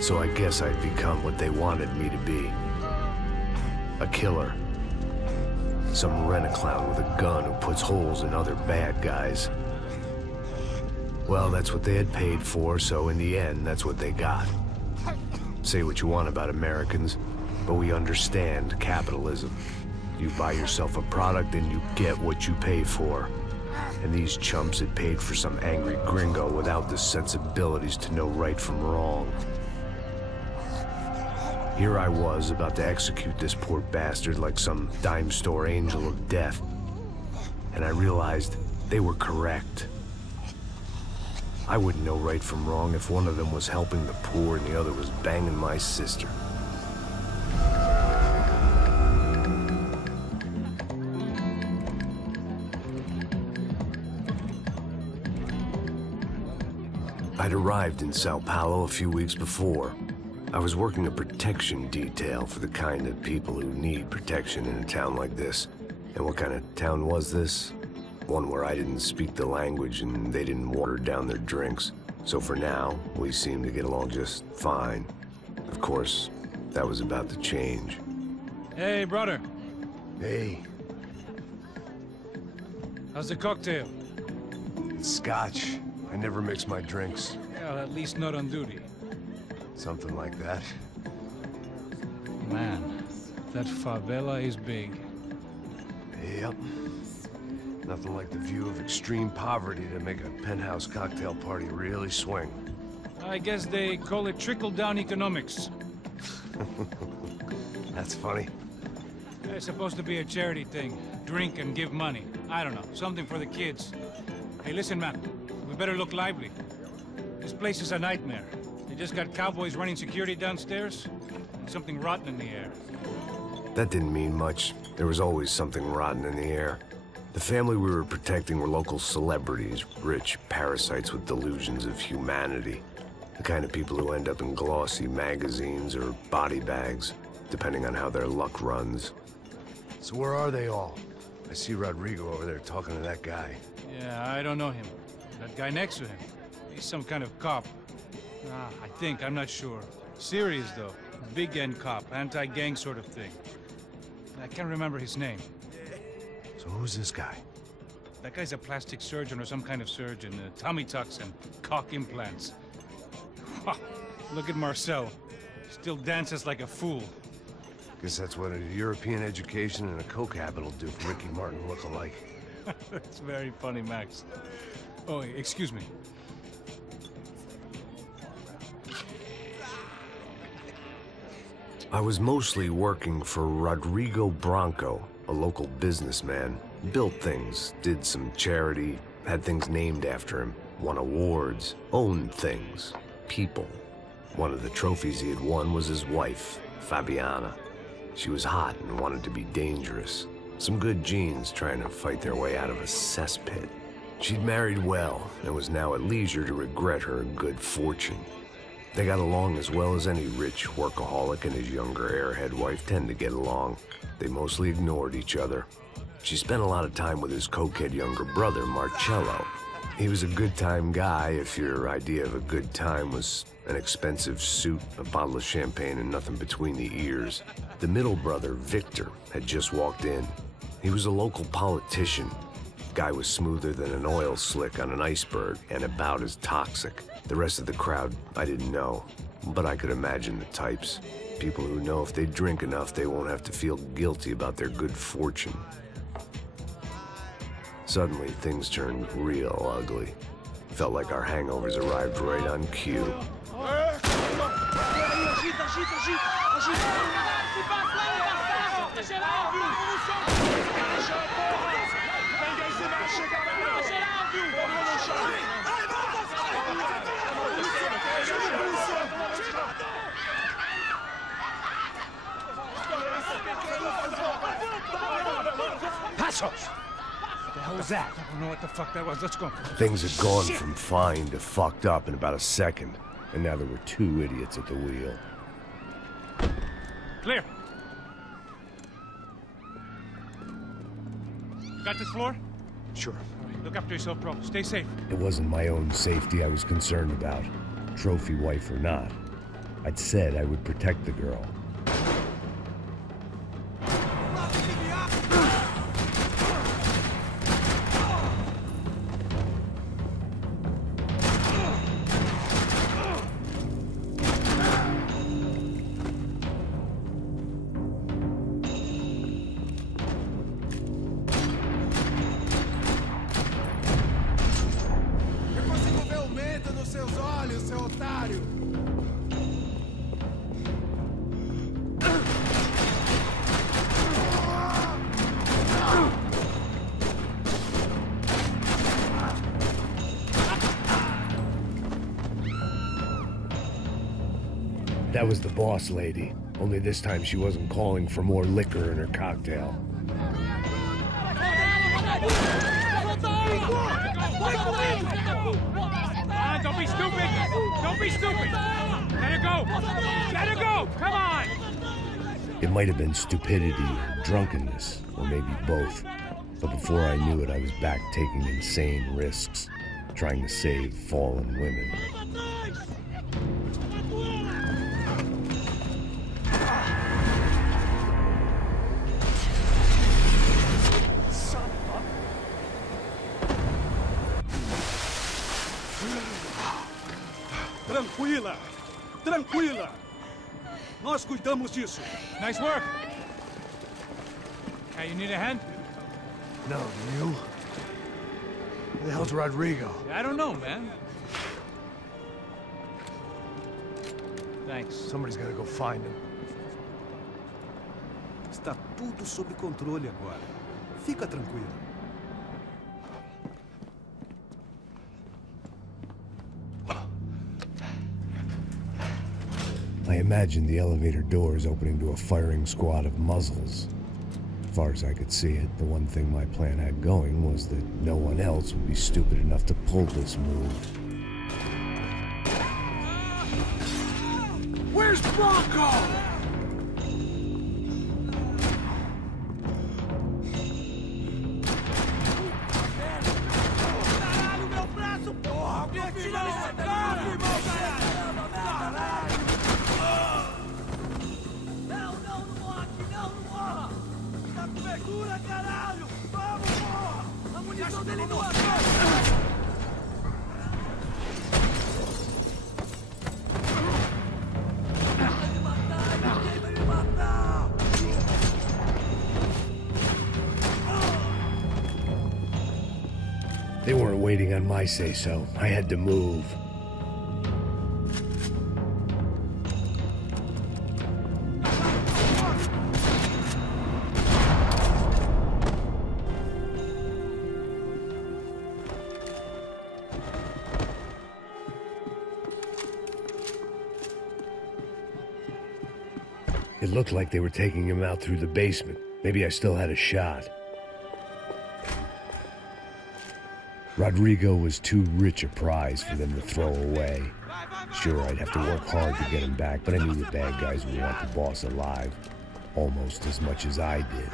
So I guess I'd become what they wanted me to be. A killer. Some rent-a-clown with a gun who puts holes in other bad guys. Well, that's what they had paid for, so in the end, that's what they got. Say what you want about Americans, but we understand capitalism. You buy yourself a product and you get what you pay for. And these chumps had paid for some angry gringo without the sensibilities to know right from wrong. Here I was, about to execute this poor bastard like some dime store angel of death. And I realized they were correct. I wouldn't know right from wrong if one of them was helping the poor and the other was banging my sister. I'd arrived in Sao Paulo a few weeks before. I was working a protection detail for the kind of people who need protection in a town like this. And what kind of town was this? One where I didn't speak the language and they didn't water down their drinks. So for now, we seemed to get along just fine. Of course, that was about to change. Hey, brother. Hey. How's the cocktail? It's scotch. I never mix my drinks. Well, at least not on duty. Something like that. Man, that favela is big. Yep. Nothing like the view of extreme poverty to make a penthouse cocktail party really swing. I guess they call it trickle-down economics. That's funny. It's supposed to be a charity thing. Drink and give money. I don't know, something for the kids. Hey, listen, man. We better look lively. This place is a nightmare. They just got cowboys running security downstairs, and something rotten in the air. That didn't mean much. There was always something rotten in the air. The family we were protecting were local celebrities, rich parasites with delusions of humanity. The kind of people who end up in glossy magazines or body bags, depending on how their luck runs. So where are they all? I see Rodrigo over there talking to that guy. Yeah, I don't know him. That guy next to him. He's some kind of cop. I think, I'm not sure. Serious, though. Big-end cop, anti-gang sort of thing. I can't remember his name. So who's this guy? That guy's a plastic surgeon or some kind of surgeon. Tummy tucks and cock implants. Look at Marcel. Still dances like a fool. Guess that's what a European education and a coke habit will do for Ricky Martin look-alike. That's very funny, Max. Oh, excuse me. I was mostly working for Rodrigo Branco, a local businessman. Built things, did some charity, had things named after him, won awards, owned things, people. One of the trophies he had won was his wife, Fabiana. She was hot and wanted to be dangerous. Some good genes trying to fight their way out of a cesspit. She'd married well and was now at leisure to regret her good fortune. They got along as well as any rich workaholic and his younger airhead wife tend to get along. They mostly ignored each other. She spent a lot of time with his cokehead younger brother, Marcello. He was a good-time guy if your idea of a good time was an expensive suit, a bottle of champagne, and nothing between the ears. The middle brother, Victor, had just walked in. He was a local politician. Guy was smoother than an oil slick on an iceberg and about as toxic. The rest of the crowd, I didn't know, but I could imagine the types. People who know if they drink enough, they won't have to feel guilty about their good fortune. Suddenly, things turned real ugly. Felt like our hangovers arrived right on cue. What the hell was that? I don't know what the fuck that was. Let's go. Things had gone from fine to fucked up in about a second, and now there were two idiots at the wheel. Clear. Got this floor? Sure. All right, look after yourself, bro. Stay safe. It wasn't my own safety I was concerned about, trophy wife or not. I'd said I would protect the girl. That was the boss lady, only this time she wasn't calling for more liquor in her cocktail. Don't be stupid! Don't be stupid! Let her go! Let her go! Come on! It might have been stupidity or drunkenness, or maybe both. But before I knew it, I was back taking insane risks, trying to save fallen women. Tranquila! Tranquila! Nós cuidamos disso. Nice work! Hey, you need a hand? No, do you? Who the hell's Rodrigo? I don't know, man. Thanks. Somebody's gotta go find him. Está tudo sob controle agora. Fica tranquilo. I imagined the elevator doors opening to a firing squad of muzzles. As far as I could see it, the one thing my plan had going was that no one else would be stupid enough to pull this move. Where's Bronco? They weren't waiting on my say-so. I had to move. It looked like they were taking him out through the basement. Maybe I still had a shot. Rodrigo was too rich a prize for them to throw away. Sure, I'd have to work hard to get him back, but I knew the bad guys would want the boss alive, almost as much as I did.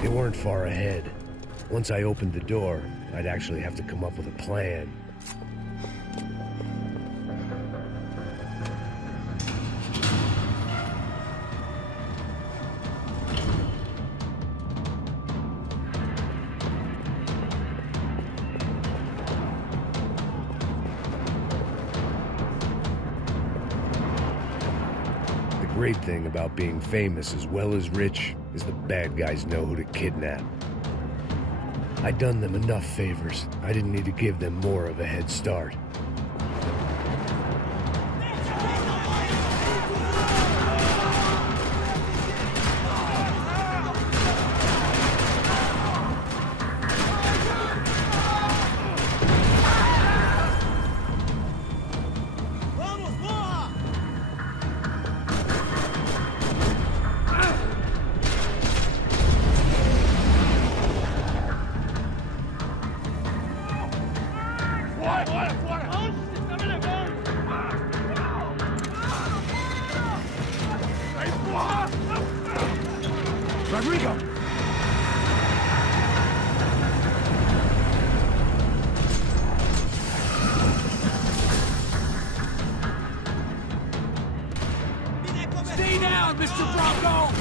They weren't far ahead. Once I opened the door, I'd actually have to come up with a plan. The great thing about being famous as well as rich is the bad guys know who to kidnap. I'd done them enough favors. I didn't need to give them more of a head start. Rodrigo! Stay down, Mr. Bronco!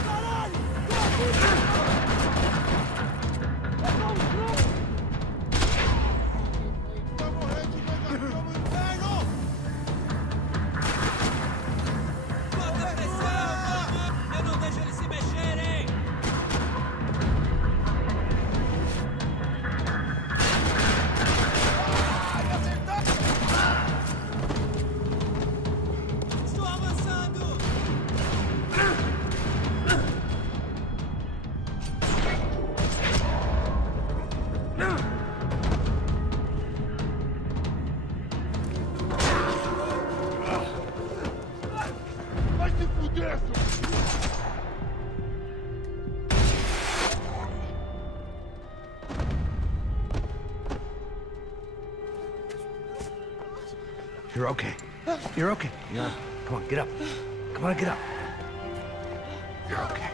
You're okay. You're okay. Yeah. Come on, get up. Come on, get up. You're okay.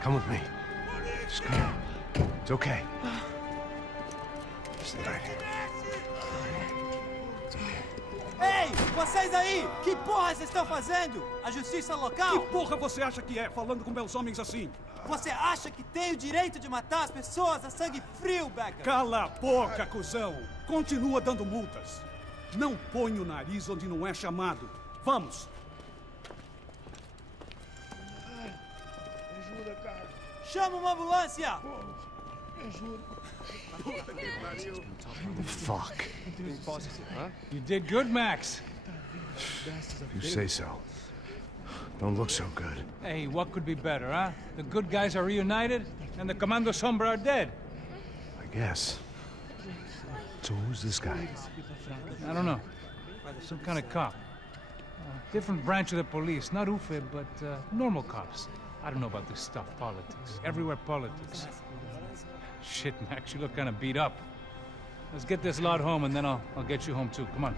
Come with me. Just come here. It's okay. Stay right here. Ei, vocês aí! Que porra vocês estão fazendo? A justiça local? Que porra você acha que é, falando com meus homens assim? Você acha que tem o direito de matar as pessoas a sangue frio, Becker? Cala a boca, cuzão! Continua dando multas. Não põe o nariz onde não é chamado. Vamos! Ajuda, cara. Chama uma ambulância! Me ajuda. Fuck. You did good, Max. You say so. Don't look so good. Hey, what could be better, huh? The good guys are reunited, and the Commando Sombra are dead. I guess. So who's this guy? I don't know. Some kind of cop. Different branch of the police. Not UFE, but normal cops. I don't know about this stuff, politics. Everywhere politics. Shit, Max, you look kind of beat up. Let's get this lot home, and then I'll get you home, too. Come on.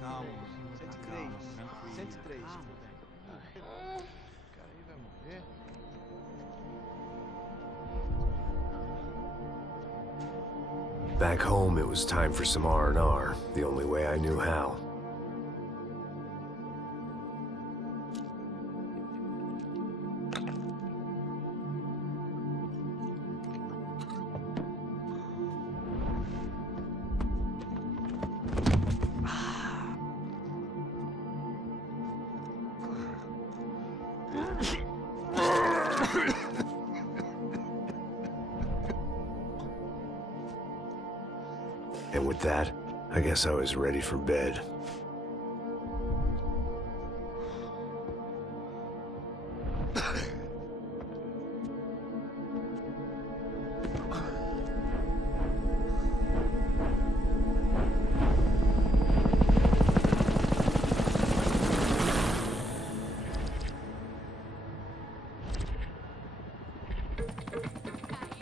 Calma. 103. Back home, it was time for some R&R, the only way I knew how. And with that, I guess I was ready for bed.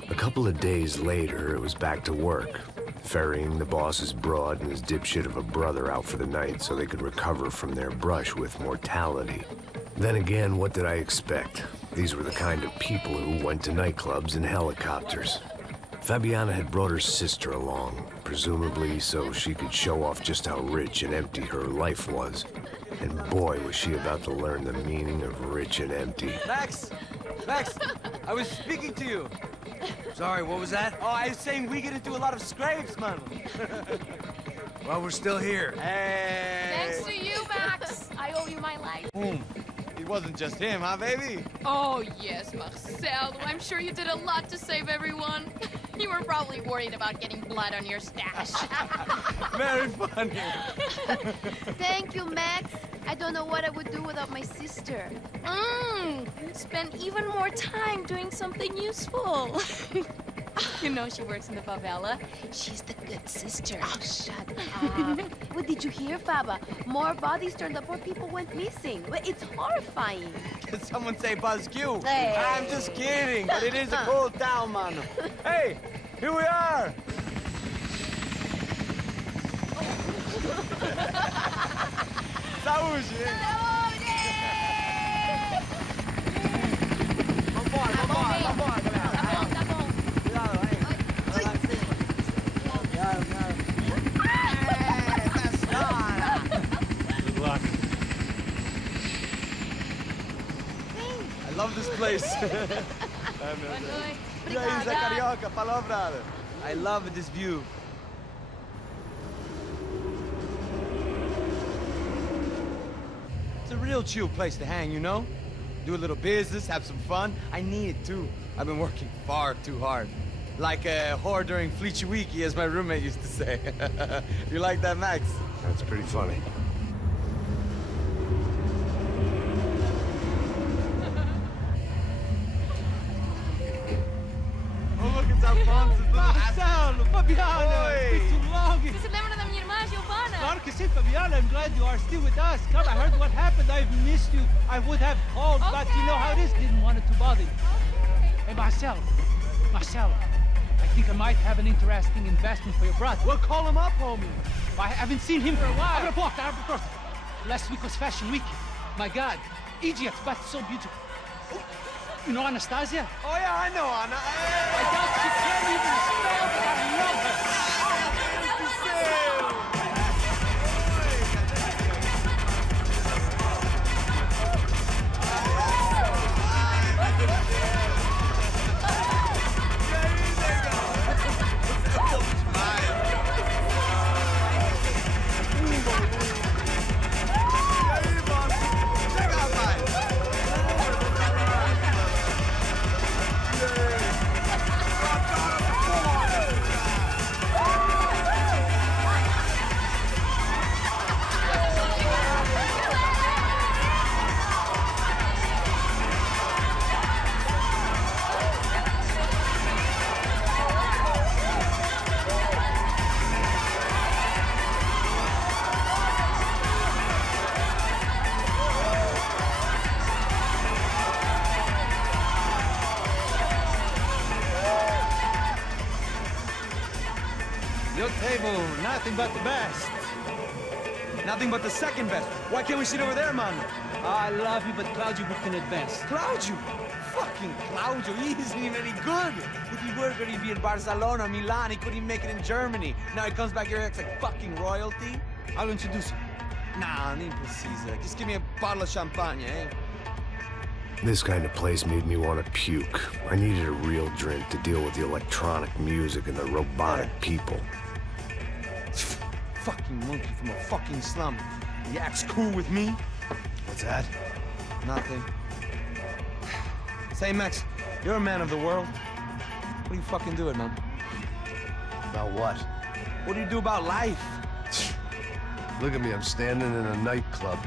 A couple of days later, it was back to work. Ferrying the boss's broad and his dipshit of a brother out for the night so they could recover from their brush with mortality. Then again, what did I expect? These were the kind of people who went to nightclubs in helicopters. Fabiana had brought her sister along, presumably so she could show off just how rich and empty her life was. And boy, was she about to learn the meaning of rich and empty. Max! Max! I was speaking to you! Sorry, what was that? Oh, I was saying we get into a lot of scrapes, man. Well, we're still here. Hey! Thanks to you, Max. I owe you my life. Boom. It wasn't just him, huh, baby? Oh, yes, Marcel. I'm sure you did a lot to save everyone. You were probably worried about getting blood on your stash. Very funny. Thank you, Max. I don't know what I would do without my sister. Spend even more time doing something useful. You know she works in the favela. She's the good sister. Oh, shut up. What did you hear, Faba? More bodies turned up, more people went missing. It's horrifying. Did someone say Buzz Q? Hey. I'm just kidding, but it is a cool town, man. Hey, here we are. Saúde, hein? Vambora, galera. Tá bom. Cuidado, hein? Vai lá em cima. Cuidado. Good luck. I love this place. E aí, Zé Carioca, palavra. I love this view. It's a real chill place to hang, you know? Do a little business, have some fun. I need it too. I've been working far too hard. Like a whore during Fleechy Weeky, as my roommate used to say. You like that, Max? That's pretty funny. Oh, look, it's Alfonso. Marcelo, Fabiana, Oi. it's too long. Você se lembra da minha irmã, Giovanna? Claro que sim, Fabiana. I'm glad you are still with us. Come, I heard what happened. I've missed you. I would have called, but you know how it is. Didn't want it to bother you. Hey, Marcelo, I think I might have an interesting investment for your brother. Well, call him up, homie. I haven't seen him for a while. Abre a porta. Last week was Fashion Week. My God, Egypt, but so beautiful. You know Anastasia? Oh, yeah, I know, Anna. I doubt she can't even spell, but I love her. Your table, nothing but the best. Nothing but the second best. Why can't we sit over there, man? I love you, but Claudio booked in advance. Claudio? Fucking Claudio, he isn't even any good. If he were going to be in Barcelona, Milan, he couldn't even make it in Germany. Now he comes back here and acts like fucking royalty. I'll introduce you. Nah, nem precisa. Just give me a bottle of champagne, eh? This kind of place made me want to puke. I needed a real drink to deal with the electronic music and the robotic people. Fucking monkey from a fucking slum. He acts cool with me. What's that? Nothing. Say, Max, you're a man of the world. What do you fucking do it, man? About what? What do you do about life? Look at me, I'm standing in a nightclub,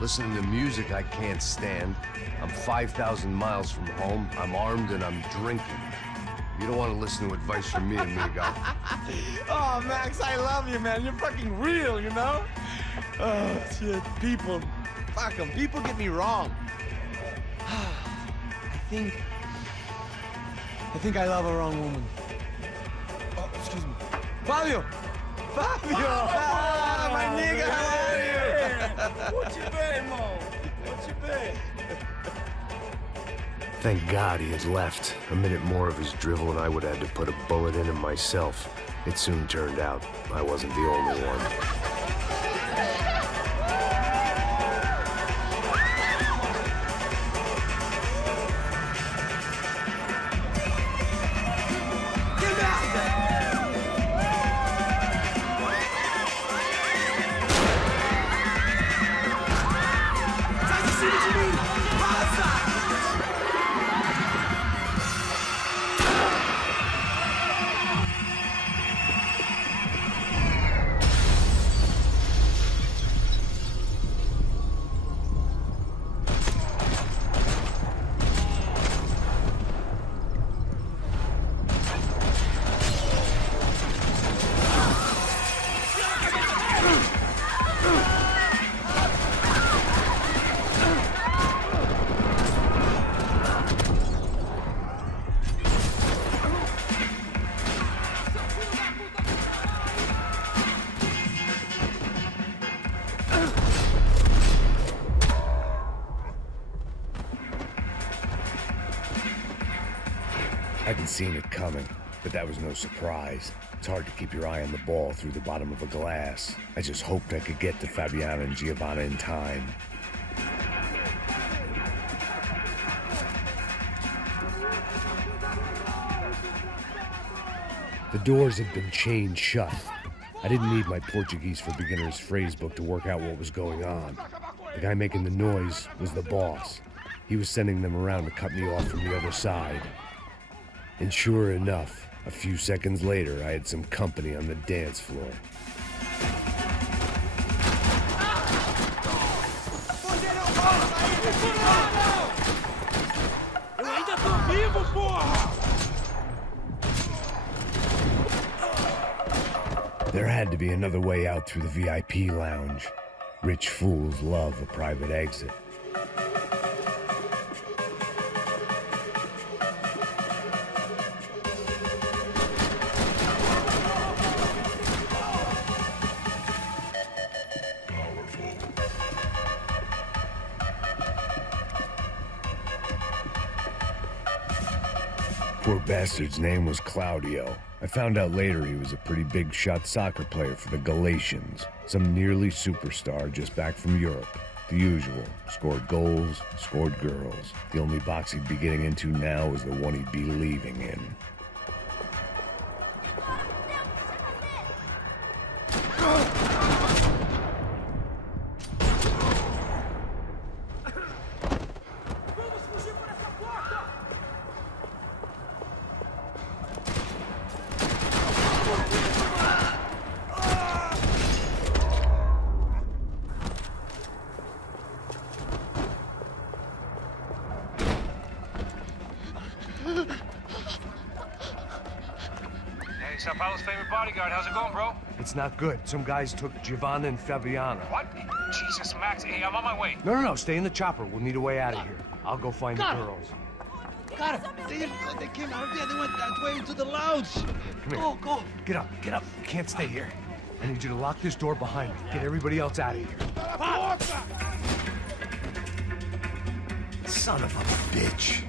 listening to music I can't stand. I'm 5,000 miles from home, I'm armed, and I'm drinking. You don't want to listen to advice from me, amigo. Oh, Max, I love you, man. You're fucking real, you know? Oh, shit. People. Fuck them. People get me wrong. I think I love a wrong woman. Oh, excuse me. Fabio! Fabio! Ah, my nigga, how are you? What you been, Mo? What you been? Thank God he had left. A minute more of his drivel and I would have had to put a bullet in him myself. It soon turned out I wasn't the only one. Hadn't seen it coming, but that was no surprise. It's hard to keep your eye on the ball through the bottom of a glass. I just hoped I could get to Fabiana and Giovanna in time. The doors had been chained shut. I didn't need my Portuguese for Beginners phrase book to work out what was going on. The guy making the noise was the boss. He was sending them around to cut me off from the other side. And sure enough, a few seconds later, I had some company on the dance floor. There had to be another way out through the VIP lounge. Rich fools love a private exit. Poor bastard's name was Claudio. I found out later he was a pretty big-shot soccer player for the Galatians. Some nearly superstar just back from Europe. The usual. Scored goals, scored girls. The only box he'd be getting into now was the one he'd be leaving in. Sao Paulo's favorite bodyguard. How's it going, bro? It's not good. Some guys took Giovanna and Fabiana. What? Jesus, Max. Hey, I'm on my way. No. Stay in the chopper. We'll need a way out of here. I'll go find the girls. Got him. They came out of there. They went that way into the lounge. Come here. Go. Get up. You can't stay here. I need you to lock this door behind me. Get everybody else out of here. Son of a bitch.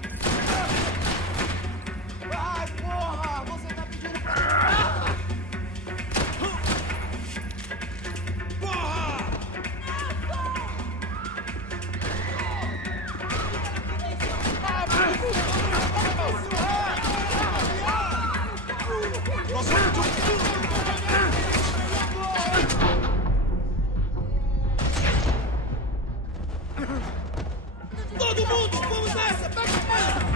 Todo mundo, vamos nessa! Pega a mãe!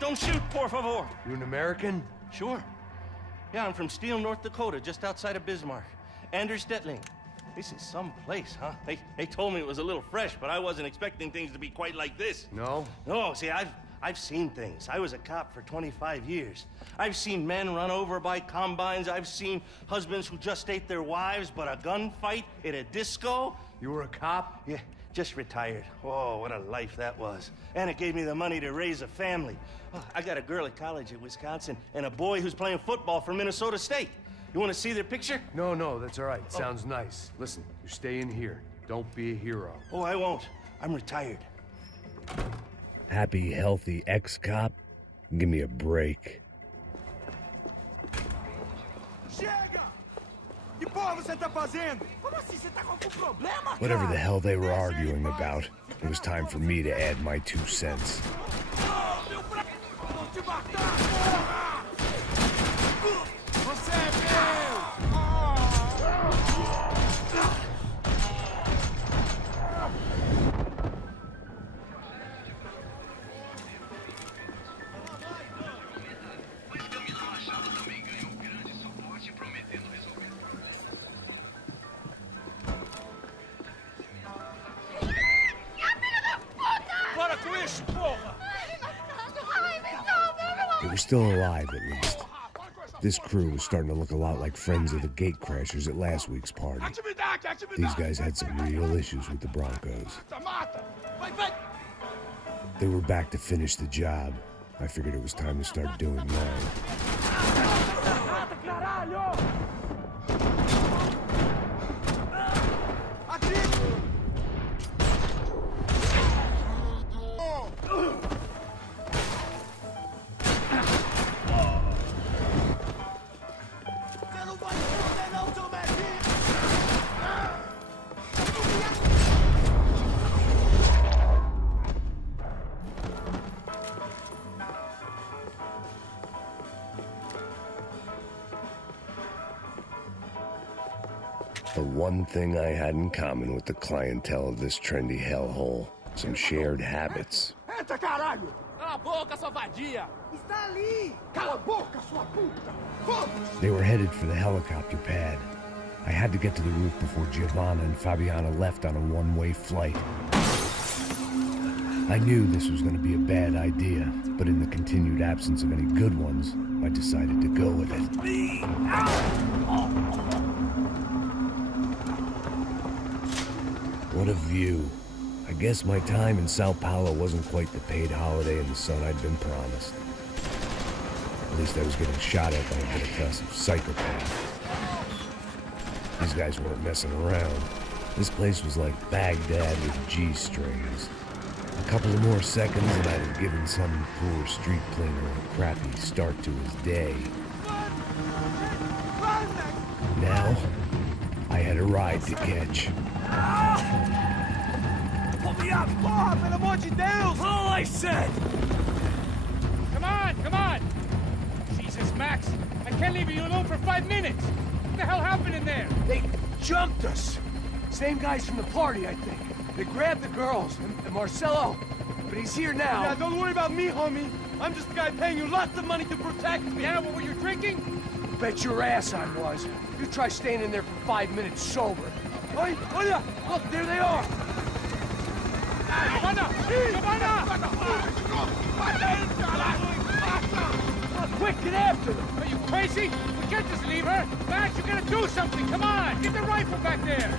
Don't shoot, por favor. You an American? Sure. Yeah, I'm from Steele, North Dakota, just outside of Bismarck. Anders Detling. This is some place, huh? They told me it was a little fresh, but I wasn't expecting things to be quite like this. No? No, see, I've seen things. I was a cop for 25 years. I've seen men run over by combines. I've seen husbands who just ate their wives, but a gunfight at a disco. You were a cop? Yeah, just retired. Oh, what a life that was. And it gave me the money to raise a family. Oh, I got a girl at college at Wisconsin and a boy who's playing football for Minnesota State. You want to see their picture? No, that's all right. Sounds nice. Listen, you stay in here. Don't be a hero. Oh, I won't. I'm retired. Happy, healthy ex-cop? Give me a break. Whatever the hell they were arguing about, it was time for me to add my 2 cents. They were still alive, at least. This crew was starting to look a lot like friends of the gatecrashers at last week's party. These guys had some real issues with the Broncos. They were back to finish the job. I figured it was time to start doing mine. The one thing I had in common with the clientele of this trendy hellhole, some shared habits. Entra, caralho! Cala a boca, sua vadia! Está ali! Cala a boca, sua puta! They were headed for the helicopter pad. I had to get to the roof before Giovanna and Fabiana left on a one-way flight. I knew this was going to be a bad idea, but in the continued absence of any good ones, I decided to go with it. What a view. I guess my time in Sao Paulo wasn't quite the paid holiday in the sun I'd been promised. At least I was getting shot at by a middle-class psychopath. These guys weren't messing around. This place was like Baghdad with G-strings. A couple of more seconds and I'd have given some poor street cleaner a crappy start to his day. Now, I had a ride to catch. Pull me up! Porra, pelo amor de Deus! All I said! Come on, come on! Jesus, Max, I can't leave you alone for 5 minutes! What the hell happened in there? They jumped us! Same guys from the party, I think. They grabbed the girls, and Marcelo, but he's here now. Yeah, don't worry about me, homie. I'm just the guy paying you lots of money to protect me. Yeah, what were you drinking? Bet your ass I was. You try staying in there for 5 minutes sober. Oi, Olha! Look, there they are! Giovanna! Giovanna! Quick, get after them! Are you crazy? We can't just leave her! Max, you gotta do something! Come on! Get the rifle back there!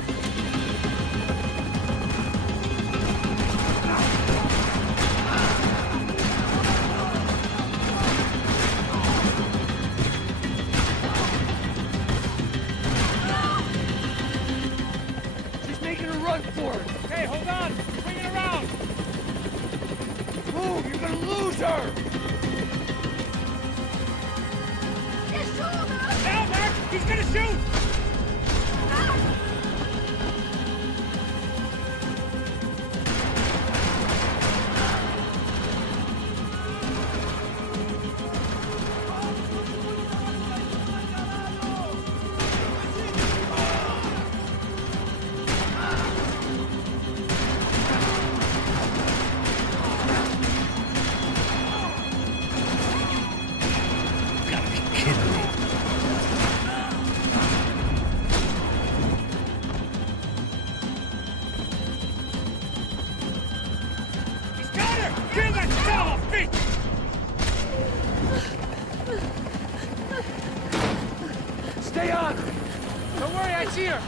Run for it! Okay, hold on! Bring it around! Move! You're gonna lose her! Now, Max! He's gonna shoot! Stay on! Don't worry, I see her!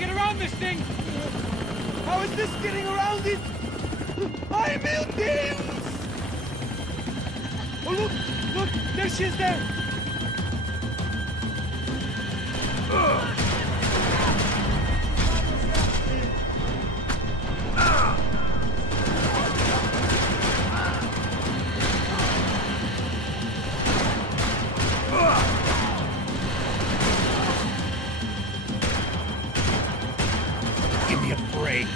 get around this thing! How is this getting around it? Ai, meu Deus! Oh, look! Look! There she is there! Give me a break.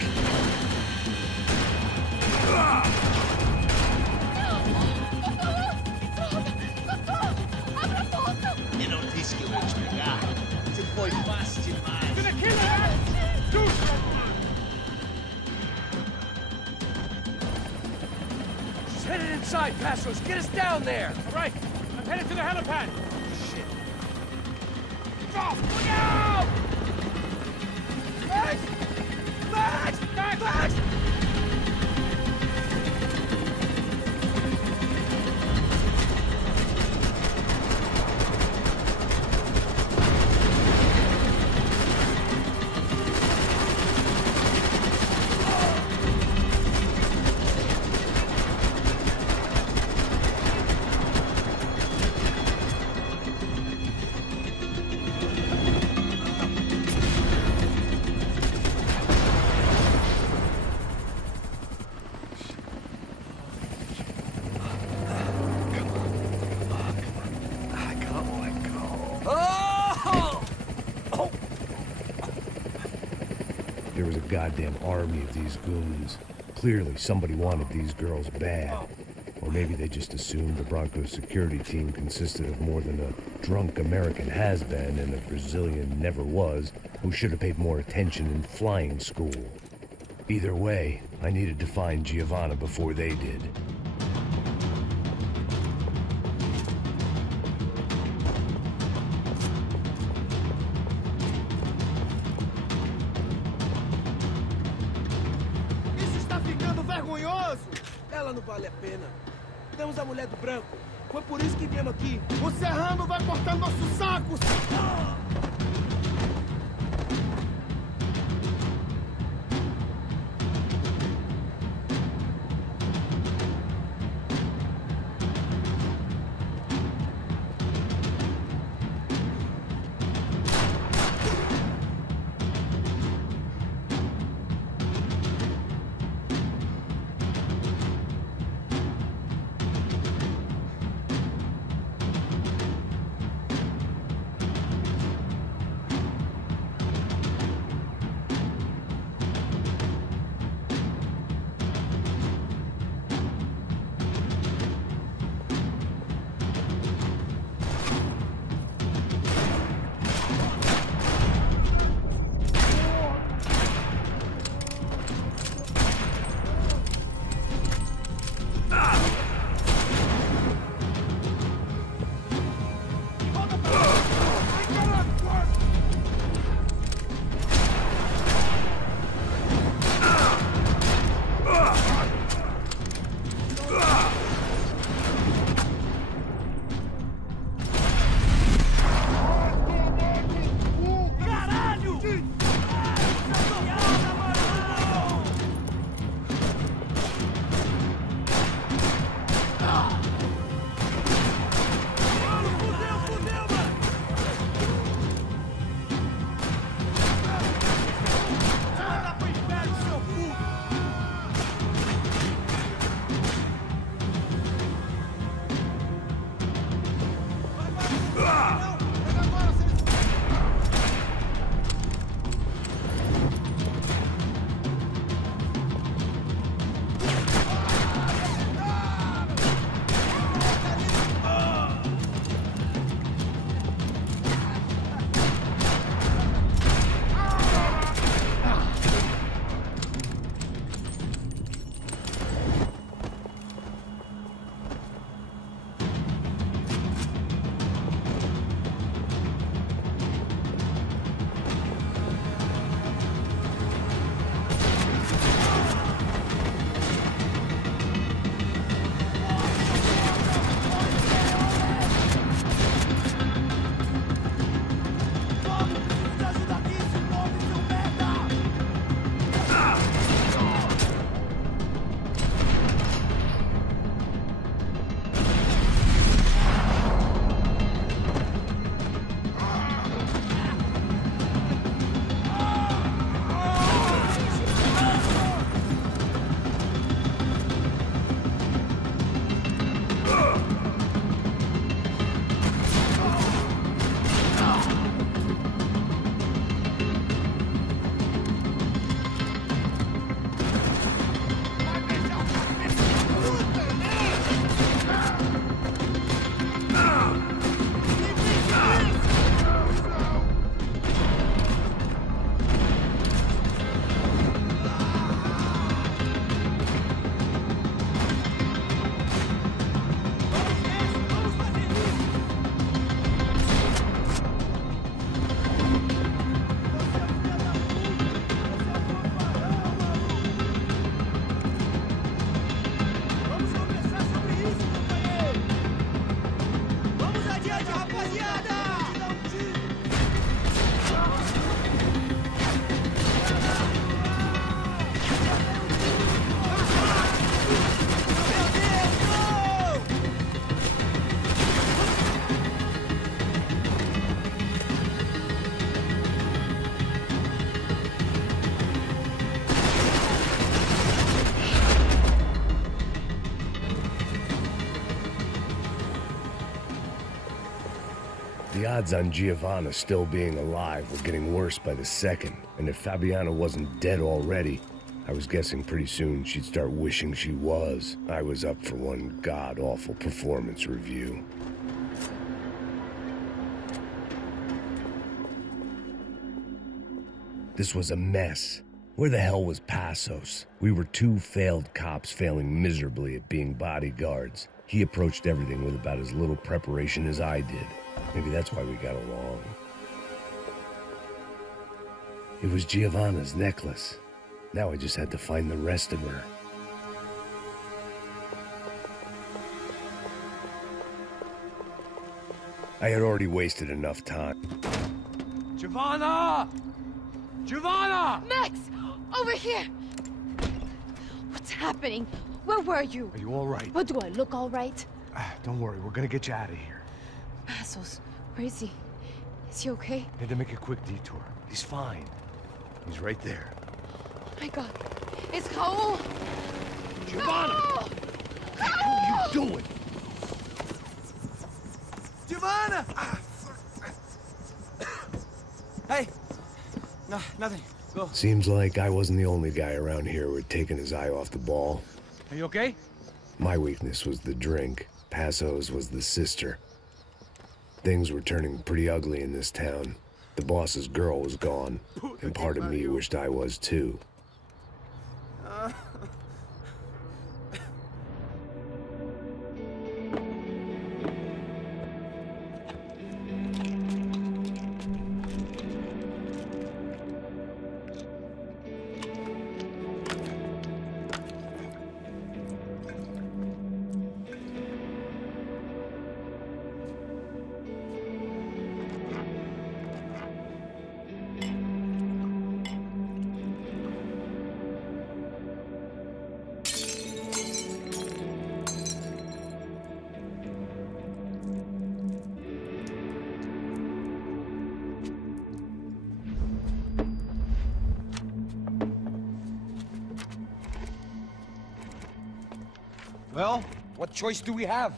Eu não disse que eu ia te pegar. Você foi fácil demais. Gonna kill her! She's headed inside, Pastros. Get us down there! All right, I'm headed to the helipad. Shit. Oh, look out! Max! Max! Max! Max! There was a goddamn army of these goons. Clearly, somebody wanted these girls bad. Or maybe they just assumed the Broncos security team consisted of more than a drunk American has-been and a Brazilian never was who should have paid more attention in flying school. Either way, I needed to find Giovanna before they did. Isso está ficando vergonhoso! Ela não vale a pena. Temos a mulher do branco. Foi por isso que viemos aqui. O Serrano vai cortar nossos sacos! The odds on Giovanna still being alive were getting worse by the second, and if Fabiana wasn't dead already, I was guessing pretty soon she'd start wishing she was. I was up for one god-awful performance review. This was a mess. Where the hell was Passos? We were two failed cops failing miserably at being bodyguards. He approached everything with about as little preparation as I did. Maybe that's why we got along. It was Giovanna's necklace. Now I just had to find the rest of her. I had already wasted enough time. Giovanna! Giovanna! Max! Over here! What's happening? Where were you? Are you all right? What, do I look all right? Don't worry, we're gonna get you out of here. Passos, where is he? Is he okay? Had to make a quick detour. He's fine. He's right there. Oh my God. It's Raul! Giovanna! No! What are you doing? Giovanna! Hey! No, nothing. Go. Seems like I wasn't the only guy around here who had taken his eye off the ball. Are you okay? My weakness was the drink. Passos was the sister. Things were turning pretty ugly in this town. The boss's girl was gone, and part of me wished I was too. Well, what choice do we have?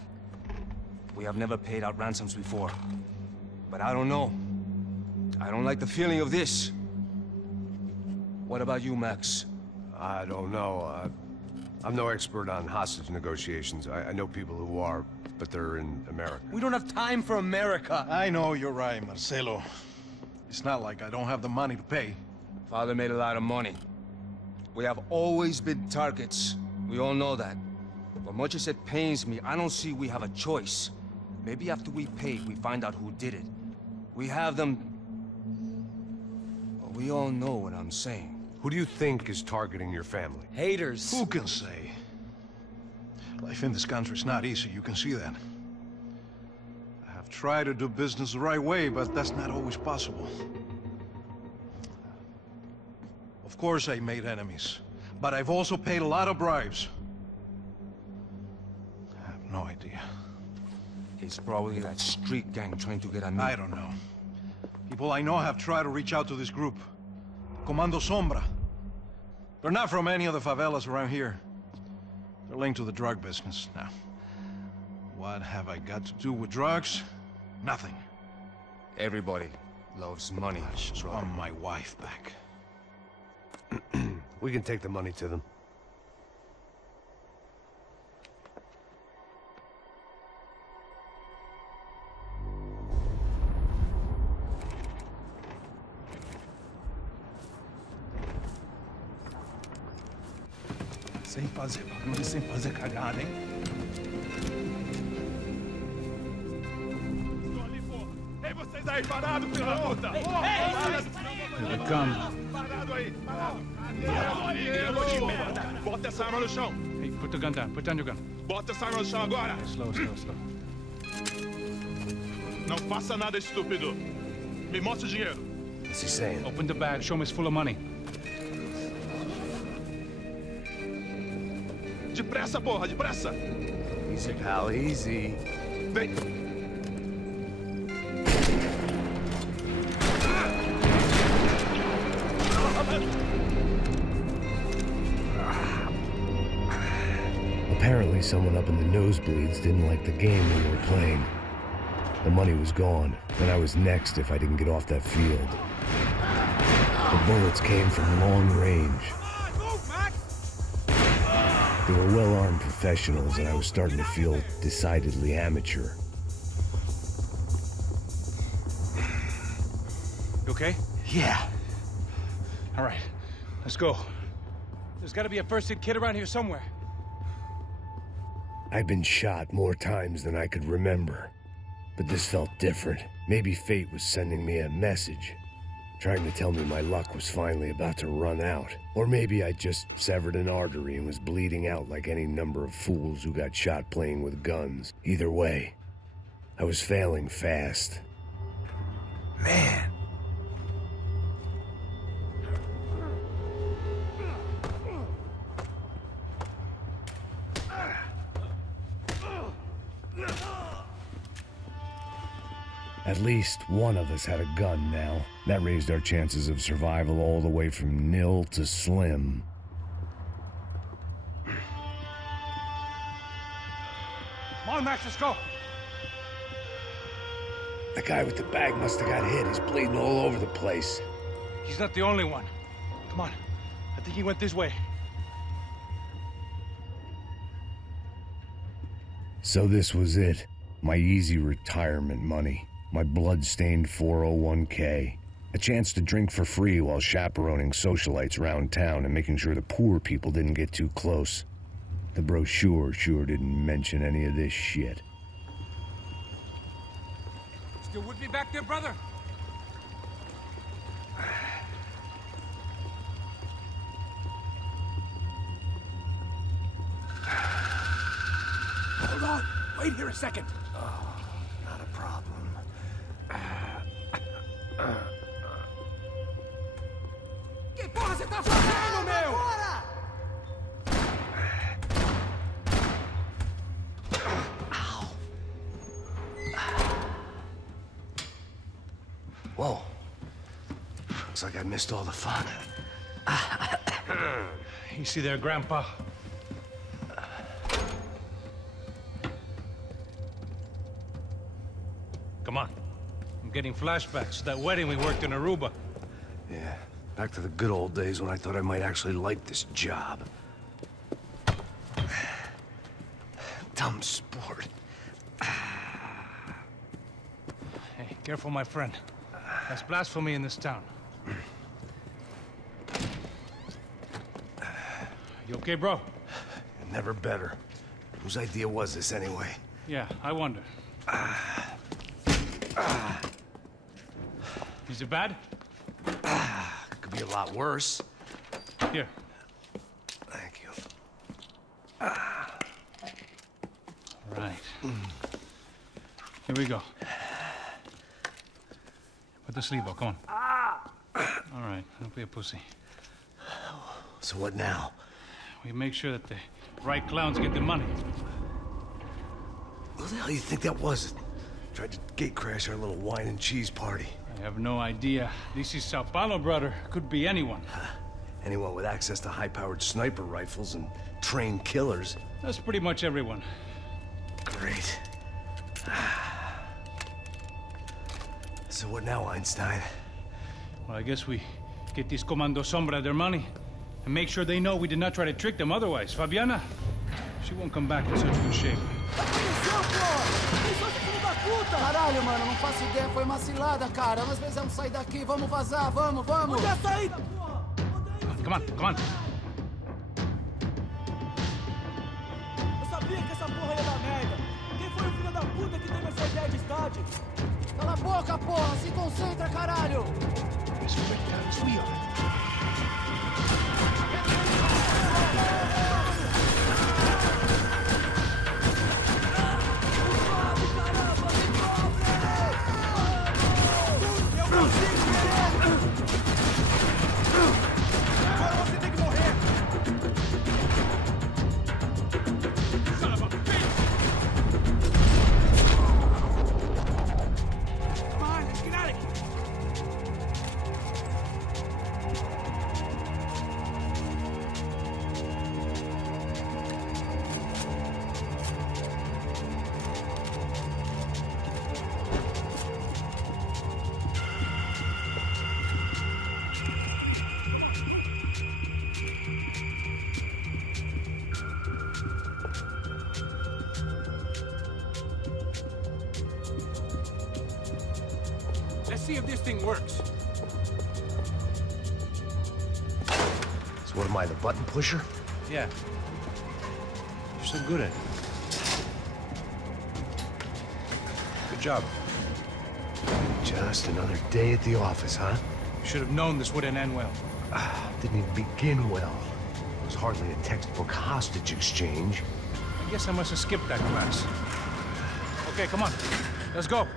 We have never paid out ransoms before. But I don't know. I don't like the feeling of this. What about you, Max? I don't know. I'm no expert on hostage negotiations. I know people who are, but they're in America. We don't have time for America. I know you're right, Marcelo. It's not like I don't have the money to pay. Father made a lot of money. We have always been targets. We all know that. But much as it pains me, I don't see we have a choice. Maybe after we pay, we find out who did it. We have them... Well, we all know what I'm saying. Who do you think is targeting your family? Haters. Who can say? Life in this country is not easy, you can see that. I have tried to do business the right way, but that's not always possible. Of course I made enemies, but I've also paid a lot of bribes. I have no idea. It's probably that street gang trying to get at me. I don't know. People I know have tried to reach out to this group. Comando Sombra. They're not from any of the favelas around here. They're linked to the drug business. Now, what have I got to do with drugs? Nothing. Everybody loves money. I just want my wife back. We can take the money to them. Sem fazer cagada, hein? Estou ali, porra! Ei, vocês aí, parado, filho da puta! Here they come. Parado aí! Bota essa arma no chão! Hey, put the gun down. Put down your gun. Bota essa arma no chão agora! Slow, slow, slow. Não faça nada estúpido! Me mostre o dinheiro! What's he saying? Open the bag. Show him it's full of money. Depressa, porra, depressa! Easy, pal, easy. Vem! Apparently someone up in the nosebleeds didn't like the game we were playing. The money was gone, and I was next if I didn't get off that field. The bullets came from long range. They were well-armed professionals, and I was starting to feel decidedly amateur. You okay? Yeah. All right, let's go. There's gotta be a first-aid kit around here somewhere. I'd been shot more times than I could remember, but this felt different. Maybe fate was sending me a message, trying to tell me my luck was finally about to run out. Or maybe I just severed an artery and was bleeding out like any number of fools who got shot playing with guns. Either way, I was failing fast. Man. At least one of us had a gun now. That raised our chances of survival all the way from nil to slim. Come on, Max, let's go. The guy with the bag must have got hit. He's bleeding all over the place. He's not the only one. Come on. I think he went this way. So this was it. My easy retirement money. My blood-stained 401k. A chance to drink for free while chaperoning socialites around town and making sure the poor people didn't get too close. The brochure sure didn't mention any of this shit. Still with me back there, brother? Hold on! Wait here a second! Oh, not a problem. Que porra você tá fazendo, meu? Bora! Whoa. Looks like I missed all the fun. Easy there, Grandpa. Come on. I'm getting flashbacks to that wedding we worked in Aruba. Yeah, back to the good old days when I thought I might actually like this job. Dumb sport. Hey, careful, my friend. That's blasphemy in this town. You okay, bro? Never better. Whose idea was this, anyway? Yeah, I wonder. Is it bad? Could be a lot worse. Here. Thank you. Right. Here we go. Put the sleeve on, come on. All right, don't be a pussy. So what now? We make sure that the right clowns get the money. Who the hell do you think that was? Tried to gatecrash our little wine and cheese party. I have no idea. This is Sao Paulo, brother. Could be anyone. Anyone with access to high-powered sniper rifles and trained killers. That's pretty much everyone. Great. So what now, Einstein? Well, I guess we get these Comando Sombra their money and make sure they know we did not try to trick them otherwise. Fabiana, she won't come back in such good shape. Caralho, mano, não faço ideia, foi uma cilada, cara. Nós precisamos sair daqui, vamos vazar, vamos! Onde é a saída, porra? Come on, come on. Eu sabia que essa porra ia dar merda. Quem foi o filho da puta que teve essa ideia de estádio? Cala a boca, porra! Se concentra, caralho! Let's see if this thing works. So what am I, the button pusher? Yeah. You're so good at it. Good job. Just another day at the office, huh? You should have known this wouldn't end well. Didn't even begin well. It was hardly a textbook hostage exchange. I guess I must have skipped that class. Okay, come on. Let's go.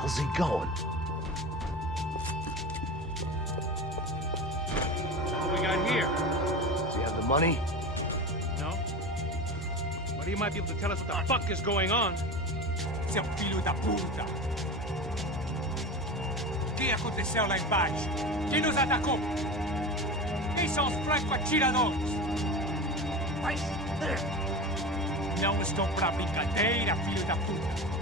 How's he going? What we got here? Does he have the money? No? But he might be able to tell us what the fuck is going on. Seu filho da puta! O que aconteceu lá embaixo? Quem nos atacou? Quem são os franco-atiradores? Mas... Não estou pra brincadeira, filho da puta!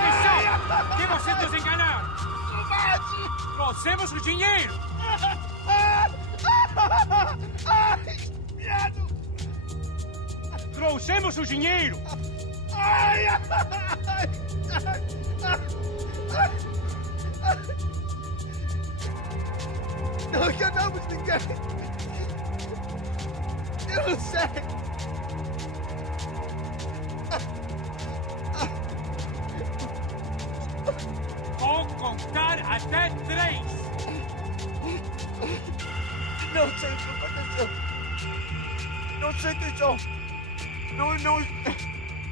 Quem são? Que você nos enganaram? Trouxemos o dinheiro! Trouxemos o dinheiro! Não enganamos ninguém! Eu não sei! Vou contar até 3! Não sei o que aconteceu! Não sei quem são!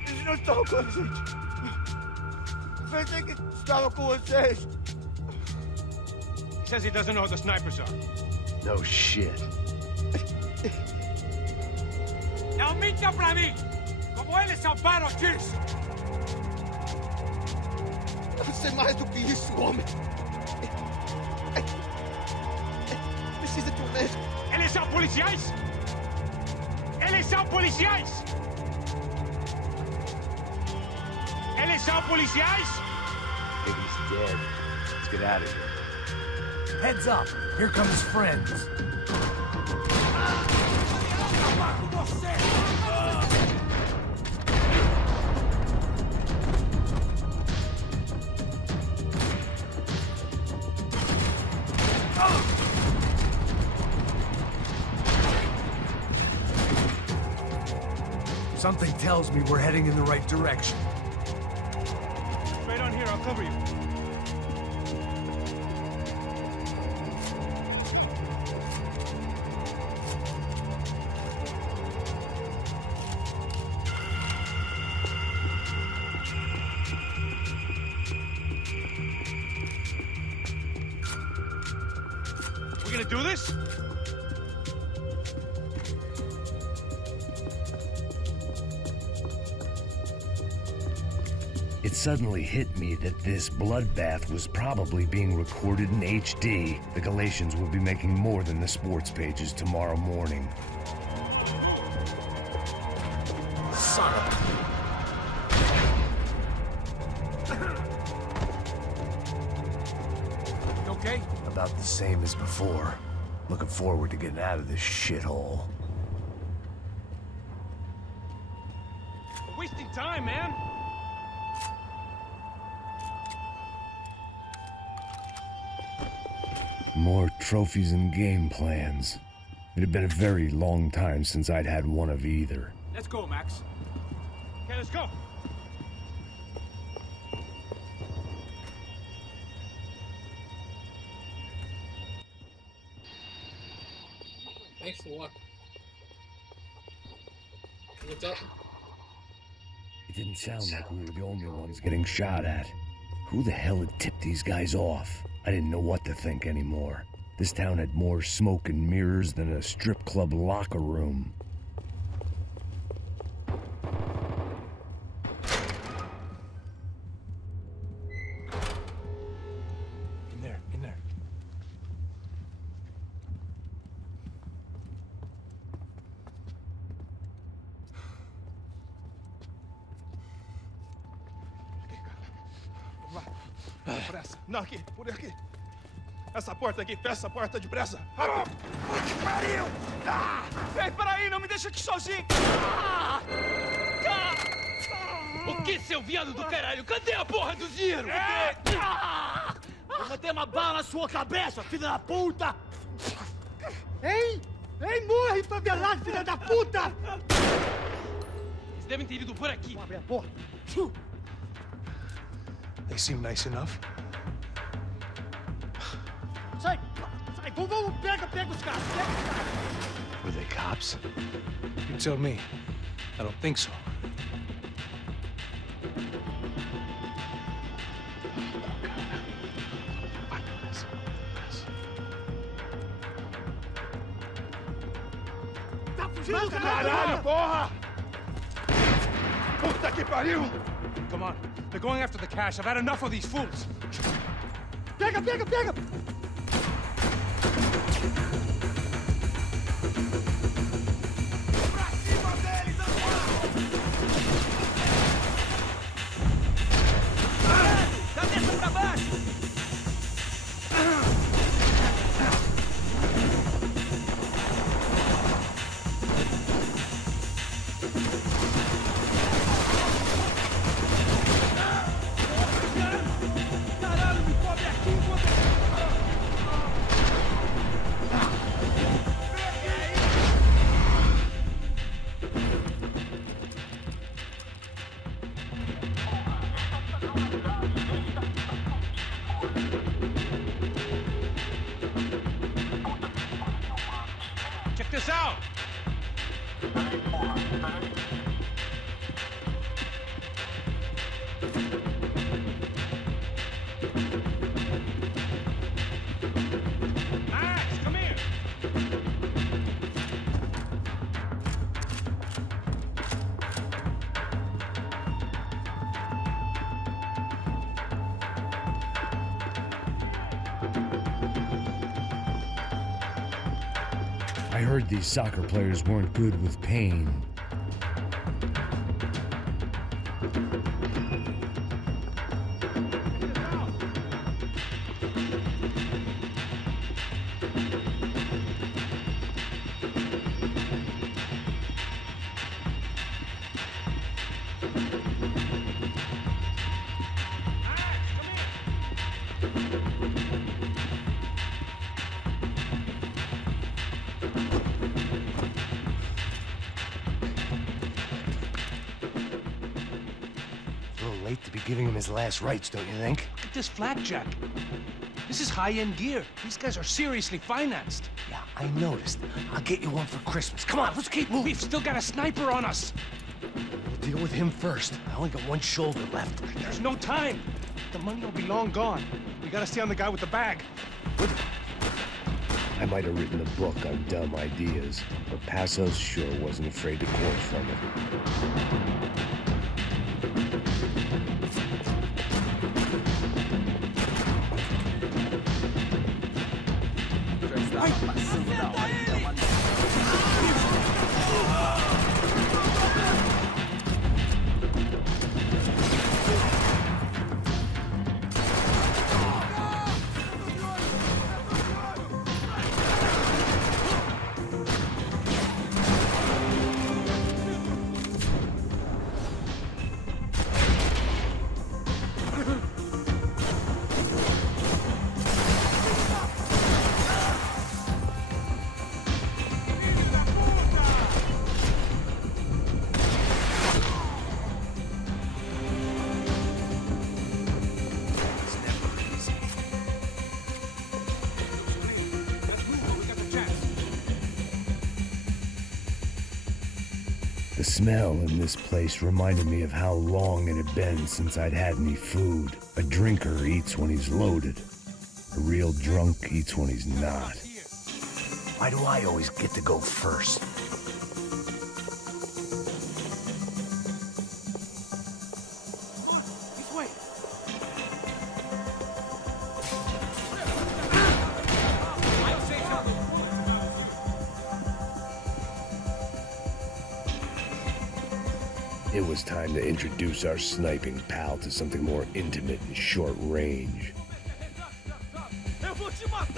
Eles não estão com a gente! Pensei que estava com vocês! He says he doesn't know who the snipers are. No shit. Não minta pra mim! Como eles salvaram disso! Eu sei mais do que isso, homem! Precisa de um médico! Eles são policiais? Eles são policiais? Eles são policiais? I think he's dead. Let's get out of here. Heads up! Here come his friends. Something tells me we're heading in the right direction. Straight on here, I'll cover you. We gonna do this? It suddenly hit me that this bloodbath was probably being recorded in HD. The Galatians will be making more than the sports pages tomorrow morning. Son of a... You okay? About the same as before. Looking forward to getting out of this shithole. We're wasting time, man. More trophies and game plans. It had been a very long time since I'd had one of either. Let's go, Max. Okay, let's go. Thanks for what? What's up? It didn't sound like we were the only ones getting shot at. Who the hell had tipped these guys off? I didn't know what to think anymore. This town had more smoke and mirrors than a strip club locker room. In there, in there. Não, aqui, por aqui. Essa porta aqui, fecha essa porta depressa. Rápido. Que pariu! Ei, peraí, não me deixa aqui sozinho! O que, seu viado do caralho? Cadê a porra do dinheiro? Vou meter uma bala na sua cabeça, filha da puta! Ei! Ei, morre, favelado, filha da puta! Eles devem ter ido por aqui. Abre a porta. They seem nice enough. Sai! Sai! Vamos, pega os caras! Pega os caras! Were they cops? You tell me. I don't think so. Tá fugindo, Caralho, porra! Puta que pariu! Come on. They're going after the cash. I've had enough of these fools. Pega! Cabeça pra baixo! Caralho, me cobre aqui enquanto... Check this out. Max, come here. I heard these soccer players weren't good with Payne. A little late to be giving him his last rites, don't you think? Look at this flakjack. This is high-end gear. These guys are seriously financed. Yeah, I noticed. I'll get you one for Christmas. Come on, let's keep moving. We've still got a sniper on us. We'll deal with him first. I only got one shoulder left. There's no time. The money will be long gone. We gotta stay on the guy with the bag. I might have written a book on dumb ideas, but Passos sure wasn't afraid to quote from it. The smell in this place reminded me of how long it had been since I'd had any food. A drinker eats when he's loaded. A real drunk eats when he's not. Why do I always get to go first? It was time to introduce our sniping pal to something more intimate and short range. Eu vou te matar!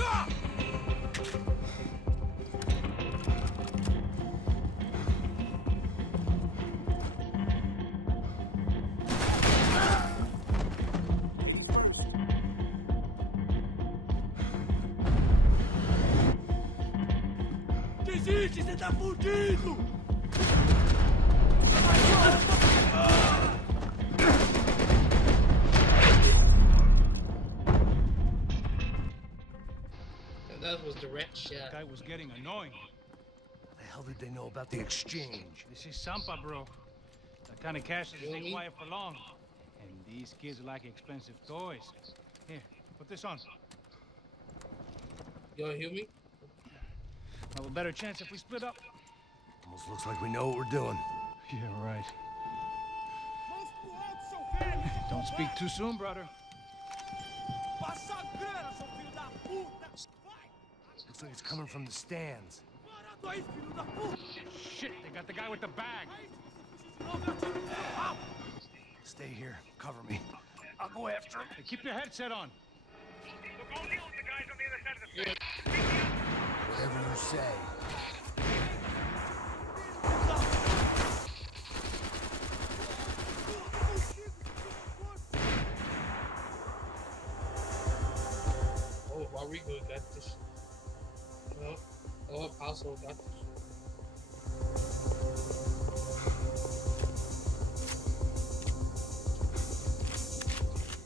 Desiste, você tá fudido! That was direct shot. That guy was getting annoying. How the hell did they know about the exchange? This is Sampa, bro. That kind of cash doesn't stay quiet for long. And these kids like expensive toys. Here, put this on. You wanna heal me? Have a better chance if we split up. Almost looks like we know what we're doing. Yeah, right. Don't speak too soon, brother. Looks like it's coming from the stands. Shit, they got the guy with the bag. Stay here. Cover me. I'll go after him. Hey, keep your headset on. Whatever you say. Oh, Rodrigo got this. Oh, Paso got this.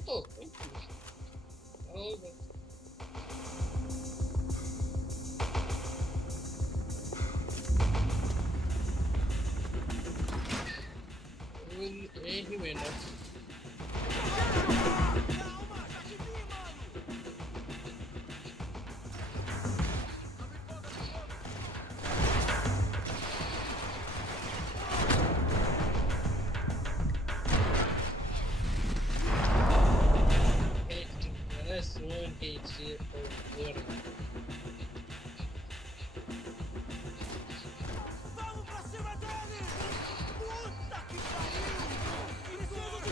Oh, thank you. Oh, that's... He went up. That's one hate shit for water.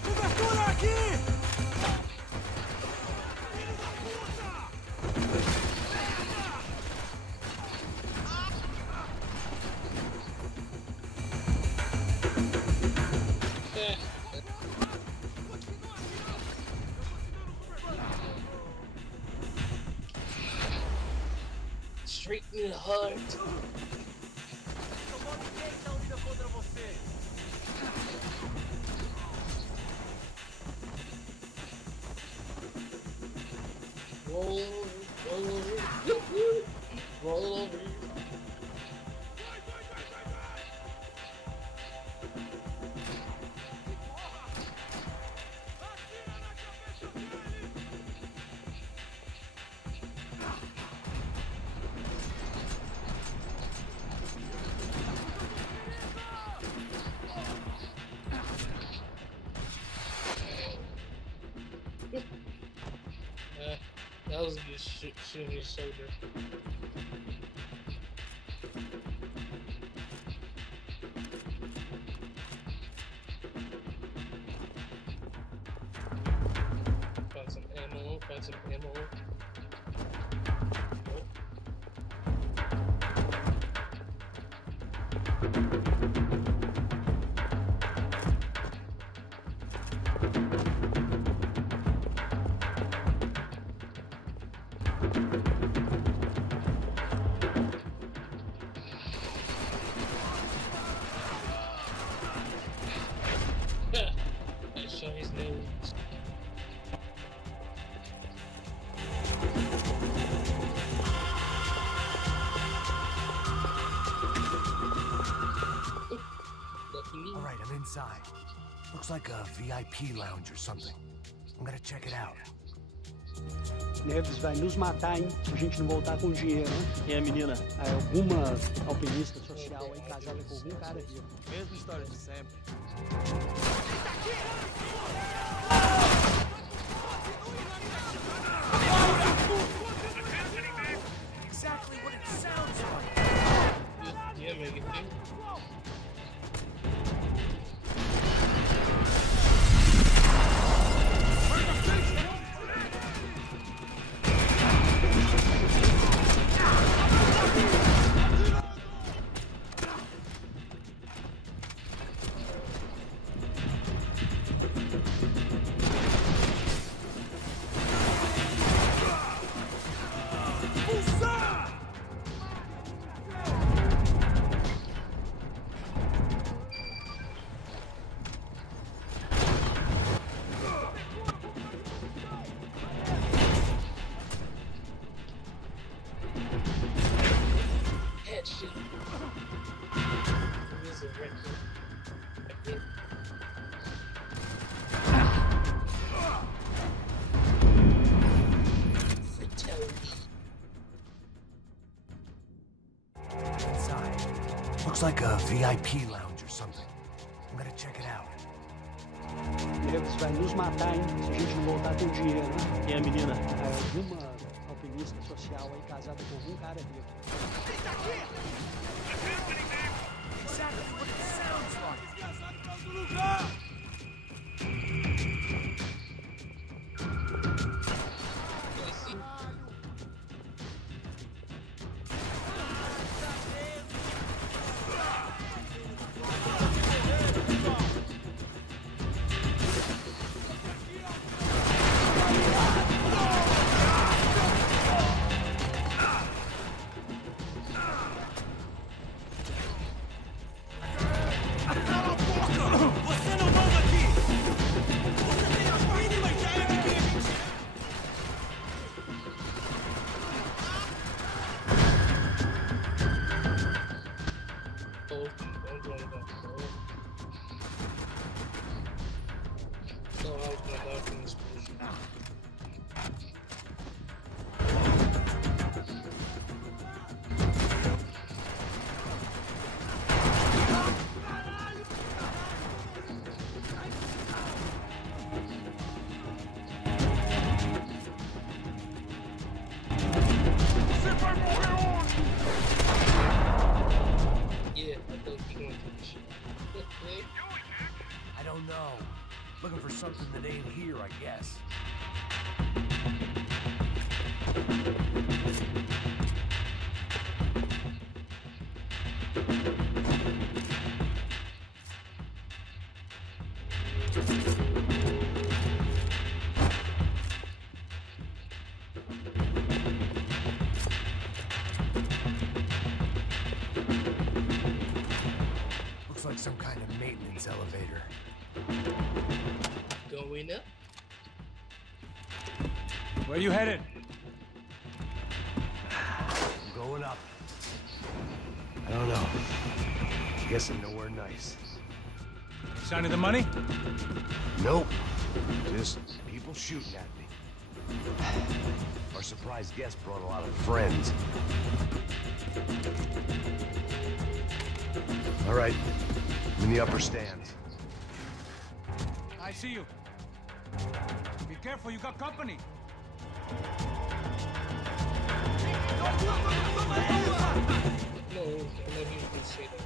Cobertura aqui! Straight in the heart. Roll over. Roll over. That was a good shooting his shoulder. Find some ammo, find some ammo. I shot his nose. All right, I'm inside. Looks like a VIP lounge or something. I'm gonna check it out. Neves vai nos matar, hein? Se a gente não voltar com dinheiro, né? E a menina? Alguma alpinista social aí casada com algum cara vivo. Mesma história de sempre. Exactly what it sounds like. Yeah, maybe. that shit. He's a record. Inside. Looks like a VIP lounge or something. I'm gonna check it out. Neves vai nos matar, hein? Se a gente não voltar com dinheiro. E a menina? Alguma alpinista social aí casada com algum cara rico. Exactly what it sounds like. Desgraçado pra outro lugar! I don't know. Looking for something that ain't here, I guess. Looks like some kind of maintenance elevator. Going up? Where you headed? I'm going up. I don't know. Guessing nowhere nice. Sign of the money? Nope. Just people shooting at me. Our surprise guest brought a lot of friends. All right. I'm in the upper stands. I see you. Be careful, you got company. No, I'm not usually say that.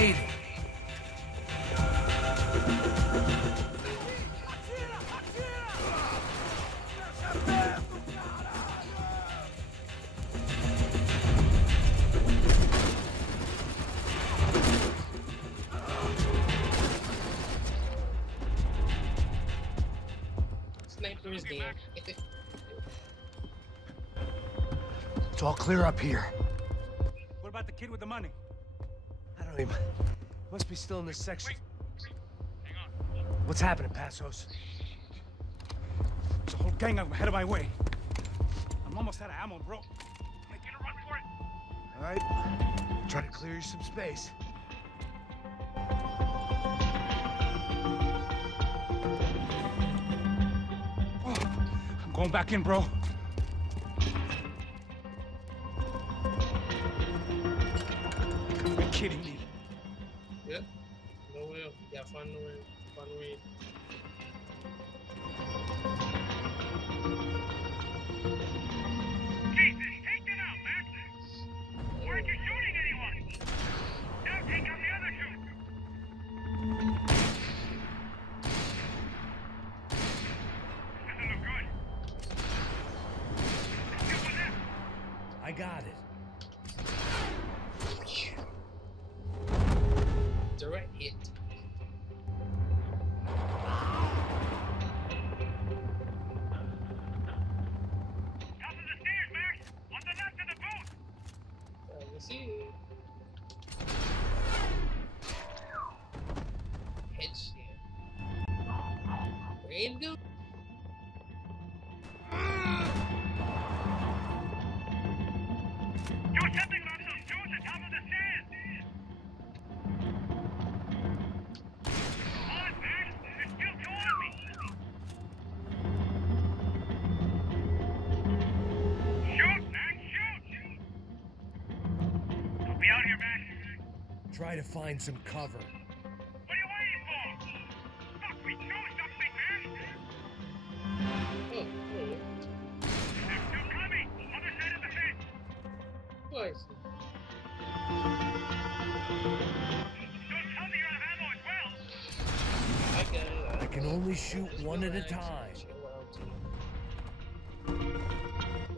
made it. Sniper is there. It's all clear up here. What about the kid with the money? I don't even... Must be still in this section. What's happening, Passos? There's a whole gang ahead of my way. I'm almost out of ammo, bro. Making a run for it. All right. Try to clear you some space. I'm going back in, bro. You're kidding me. Yep. No way. You gotta find no way. Find a way. Jesus, take them out, Max! Why aren't you shooting anyone? Now take out the other two! Doesn't look good. There's two of them. I got it. Direct hit. Top of the stairs, Max! On the left of the booth! Let me see. Headshot. Brain dude? Do something about those dudes at top of the stairs! Come on, Max! There's still two on me! Shoot, Max! Shoot! I'll be out here, Max. Try to find some cover. What are you waiting for? Fuck, we do something, man! Oh, There's two coming! Other side of the fence! twice. Don't tell me you're out of ammo as well! I got it. I can only shoot one at a time.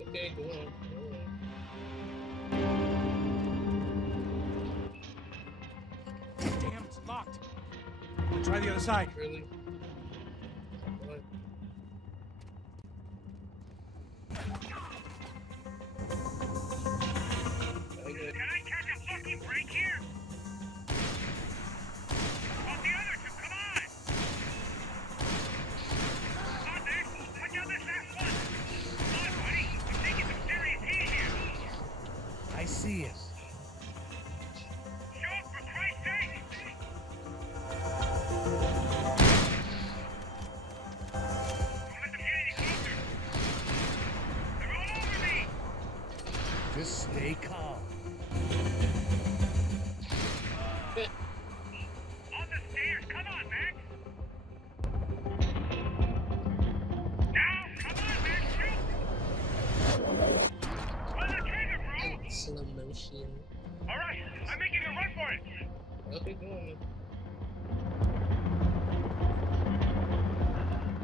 Okay, go on. Damn, it's locked. I'll try the other side. Really? What? Can I catch a fucking break here? Oh, the other two, come on! Come on, Max, put down this last one! Come on, buddy, I'm taking some serious heat here! I see it. Shoot, for Christ's sake! Don't let them get any closer! They're all over me! Just stay calm. On the stairs, come on, Max! Now, come on, Max, shoot! Pull the trigger, bro! Slow motion. Alright, I'm making a run for it! Okay, go on.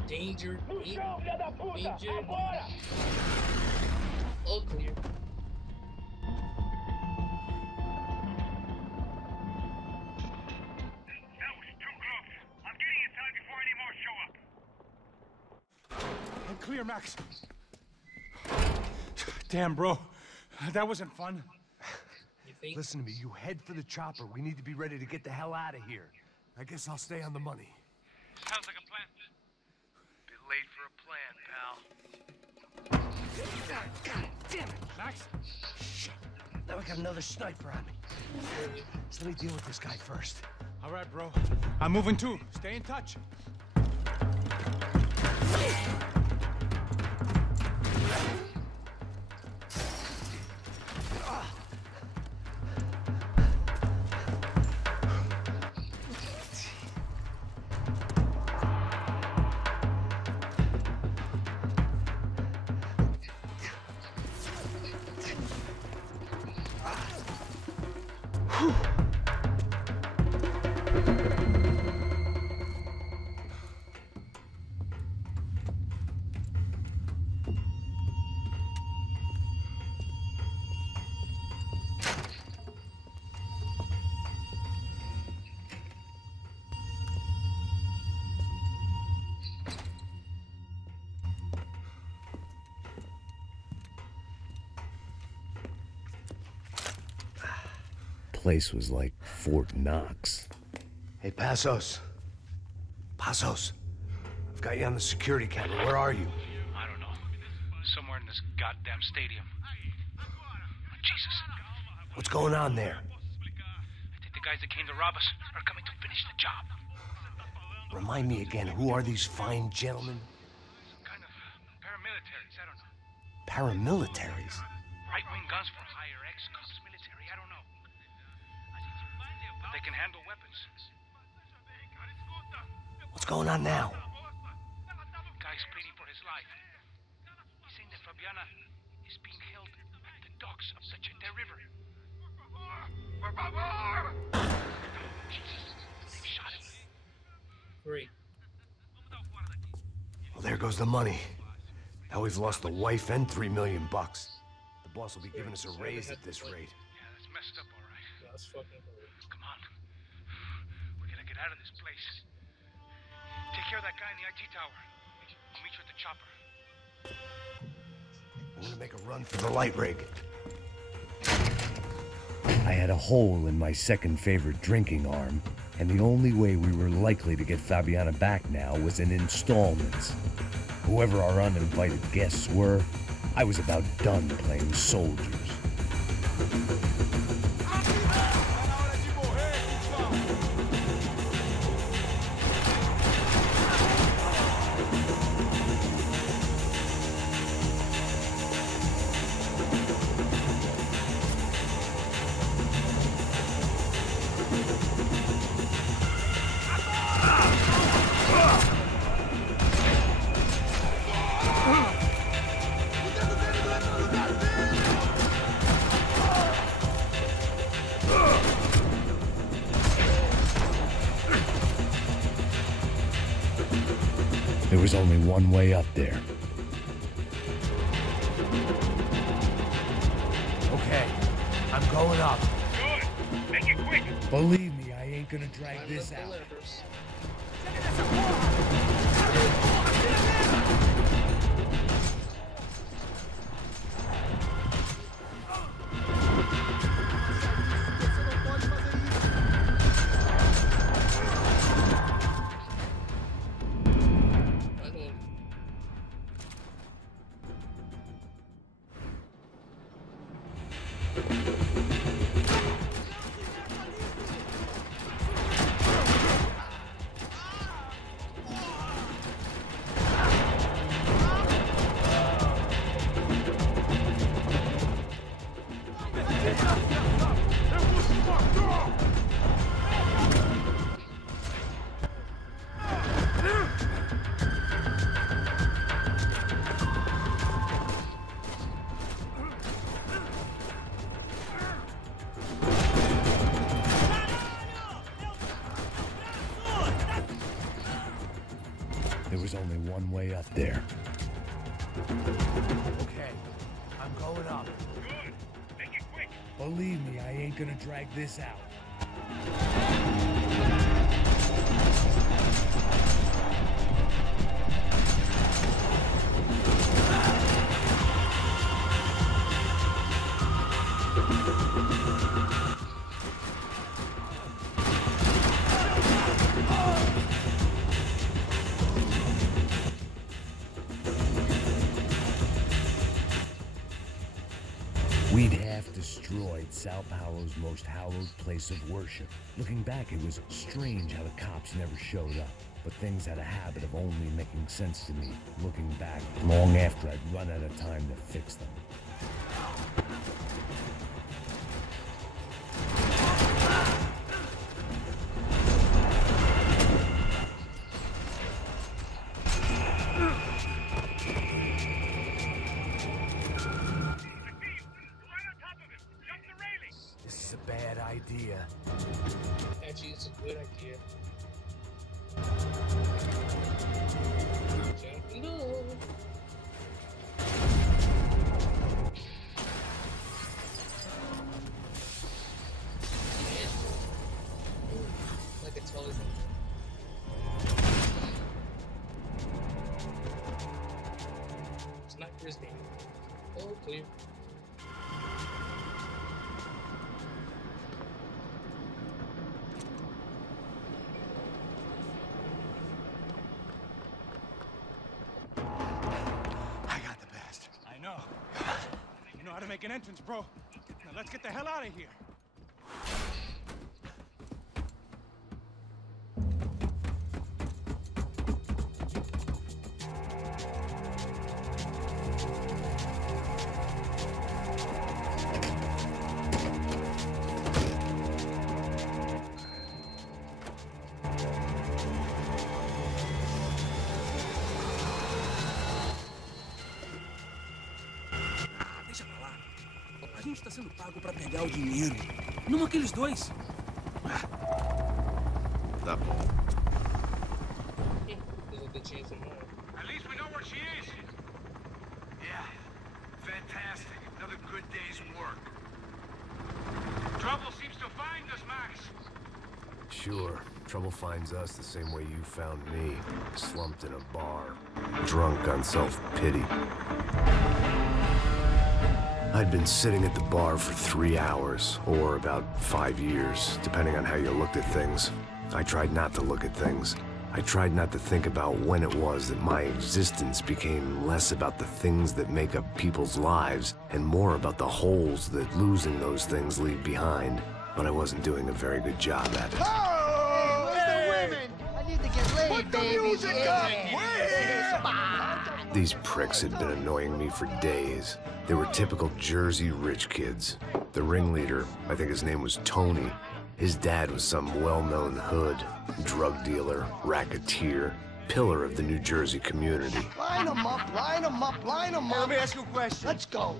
Danger. Danger. All clear. That was too close. I'm getting inside before any more show up. I'm clear, Max. Damn, bro. That wasn't fun. Listen to me, you head for the chopper. We need to be ready to get the hell out of here. I guess I'll stay on the money. Sounds like a plan. Bit late for a plan, pal. God damn it! Max? Shit. Now we got another sniper on me. So let me deal with this guy first. All right, bro. I'm moving too. Stay in touch. place was like Fort Knox. Hey, Passos. Passos. I've got you on the security camera. Where are you? I don't know. Somewhere in this goddamn stadium. Jesus. What's going on there? I think the guys that came to rob us are coming to finish the job. Remind me again, who are these fine gentlemen? Some kind of paramilitaries, I don't know. Paramilitaries? Right-wing guns for hire, ex-cops, military, I don't know. But they can handle weapons. What's going on now? Guy's pleading for his life. He's saying that Fabiana is being held at the docks of the Chete River. Jesus, they've shot him. 3. Well, there goes the money. Now we've lost the wife and $3 million. The boss will be giving us a raise at this rate. Yeah, that's messed up, all right. That's fucking horrible. Come on. We gotta get out of this place. Take care of that guy in the IT tower. I'll meet you at the chopper. I'm gonna make a run for the light rig. I had a hole in my second favorite drinking arm, and the only way we were likely to get Fabiana back now was in installments. Whoever our uninvited guests were, I was about done playing soldiers. There was only one way up there. Okay, I'm going up. Good. Make it quick. Believe me, I ain't gonna drag this out. There was only one way up there. Okay, I'm going up. Good. Make it quick. Believe me, I ain't gonna drag this out. We'd half destroyed Sao Paulo's most hallowed place of worship. Looking back, it was strange how the cops never showed up. But things had a habit of only making sense to me, looking back, long after I'd run out of time to fix them. Idea. Actually, it's a good idea. Jumping over. Like it's always Sniper's name. Oh, clear. Gotta make an entrance, bro. Now let's get the hell out of here. A gente tá sendo pago pra pegar o dinheiro. Não aqueles dois. Tá bom. At least we know where she is. Yeah, fantastic. Another good day's work. Trouble seems to find us, Max. Sure. Trouble finds us the same way you found me. Slumped in a bar. Drunk on self-pity. I'd been sitting at the bar for 3 hours, or about 5 years, depending on how you looked at things. I tried not to look at things. I tried not to think about when it was that my existence became less about the things that make up people's lives, and more about the holes that losing those things leave behind. But I wasn't doing a very good job at it. Oh, where's the women? I need to get laid, Put the baby. music up! These pricks had been annoying me for days. They were typical Jersey rich kids. The ringleader, I think his name was Tony. His dad was some well-known hood, drug dealer, racketeer, pillar of the New Jersey community. Line them up, line them up, line them up. Let me ask you a question. Let's go.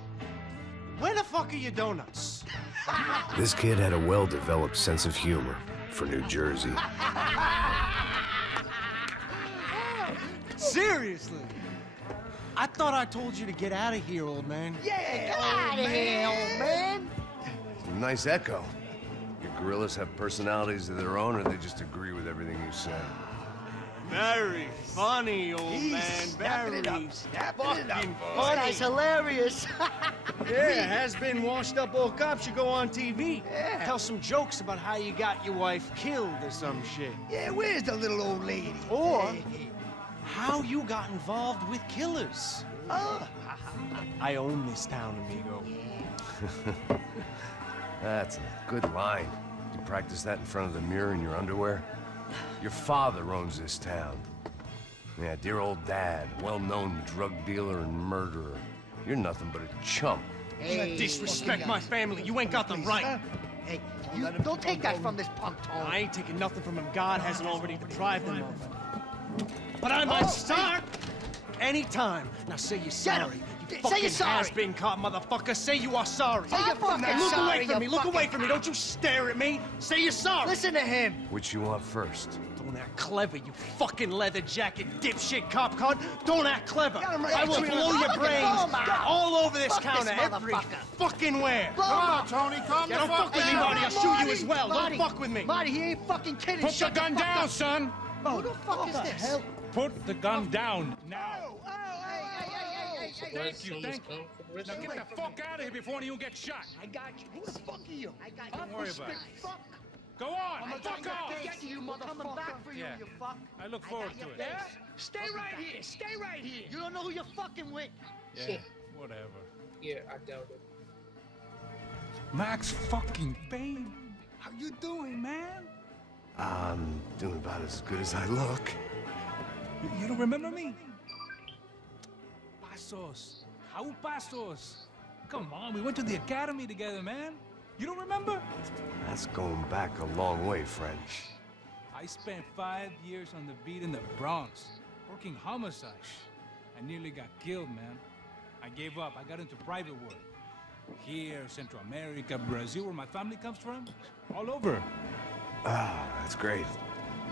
Where the fuck are your donuts? This kid had a well-developed sense of humor for New Jersey. Seriously? I thought I told you to get out of here, old man. Yeah, get out of here, old man. Nice echo. Your gorillas have personalities of their own, or they just agree with everything you say? Very funny, old man. Snapping Very it up, fucking This funny. guy's hilarious. Yeah, has-been washed-up old cop should go on TV. Yeah. Tell some jokes about how you got your wife killed or some shit. Yeah, where's the little old lady? Or how you got involved with killers. I own this town, amigo. That's a good line. You practice that in front of the mirror in your underwear? Your father owns this town. Yeah, dear old dad, well-known drug dealer and murderer. You're nothing but a chump. Hey, Disrespect my family. You ain't got the right. Hey, you don't take that from this punk, Tone. I ain't taking nothing from him. God hasn't already deprived him of. But I might start anytime. Now say you're sorry. You Say fucking you're sorry. has-been caught, motherfucker. Say you are sorry. Say you're fucking Look sorry, away from you me. Look away fucking- from me. Don't you stare at me. Say you're sorry. Listen to him. Which you want first? Don't act clever, you fucking leather jacket dipshit cop cunt. Don't act clever. Got him right I will between blow the- your Look at brains him, man. all over this Fuck this counter every motherfucker. fucking where. Blow him up. Tony, calm Yeah, don't fuck with me, Marty. I'll shoot you as well. Don't fuck with me. Marty, he ain't fucking kidding. Put the Shut gun fuck down, up. son. Who the fuck is this? hell? Put the gun down now. Thank Thank you, thank you. Now get the fuck out of here before you get shot. I got you. Who the fuck are you? I got you. Don't worry about it. Fuck. Go on, I'm fuck off. get you, motherfucker. Coming back for you, Yeah. you fuck. I look forward to it. Yeah? Stay right here. Stay right here. You don't know who you're fucking with. Yeah, whatever. Yeah, I doubt it. Max fucking Payne. How you doing, man? I'm doing about as good as I look. You don't remember me? Pasos. How Pasos? Come on, we went to the academy together, man. You don't remember? That's going back a long way, friend. I spent 5 years on the beat in the Bronx, working homicide. I nearly got killed, man. I gave up. I got into private work. Here, Central America, Brazil, where my family comes from. All over. Ah, that's great.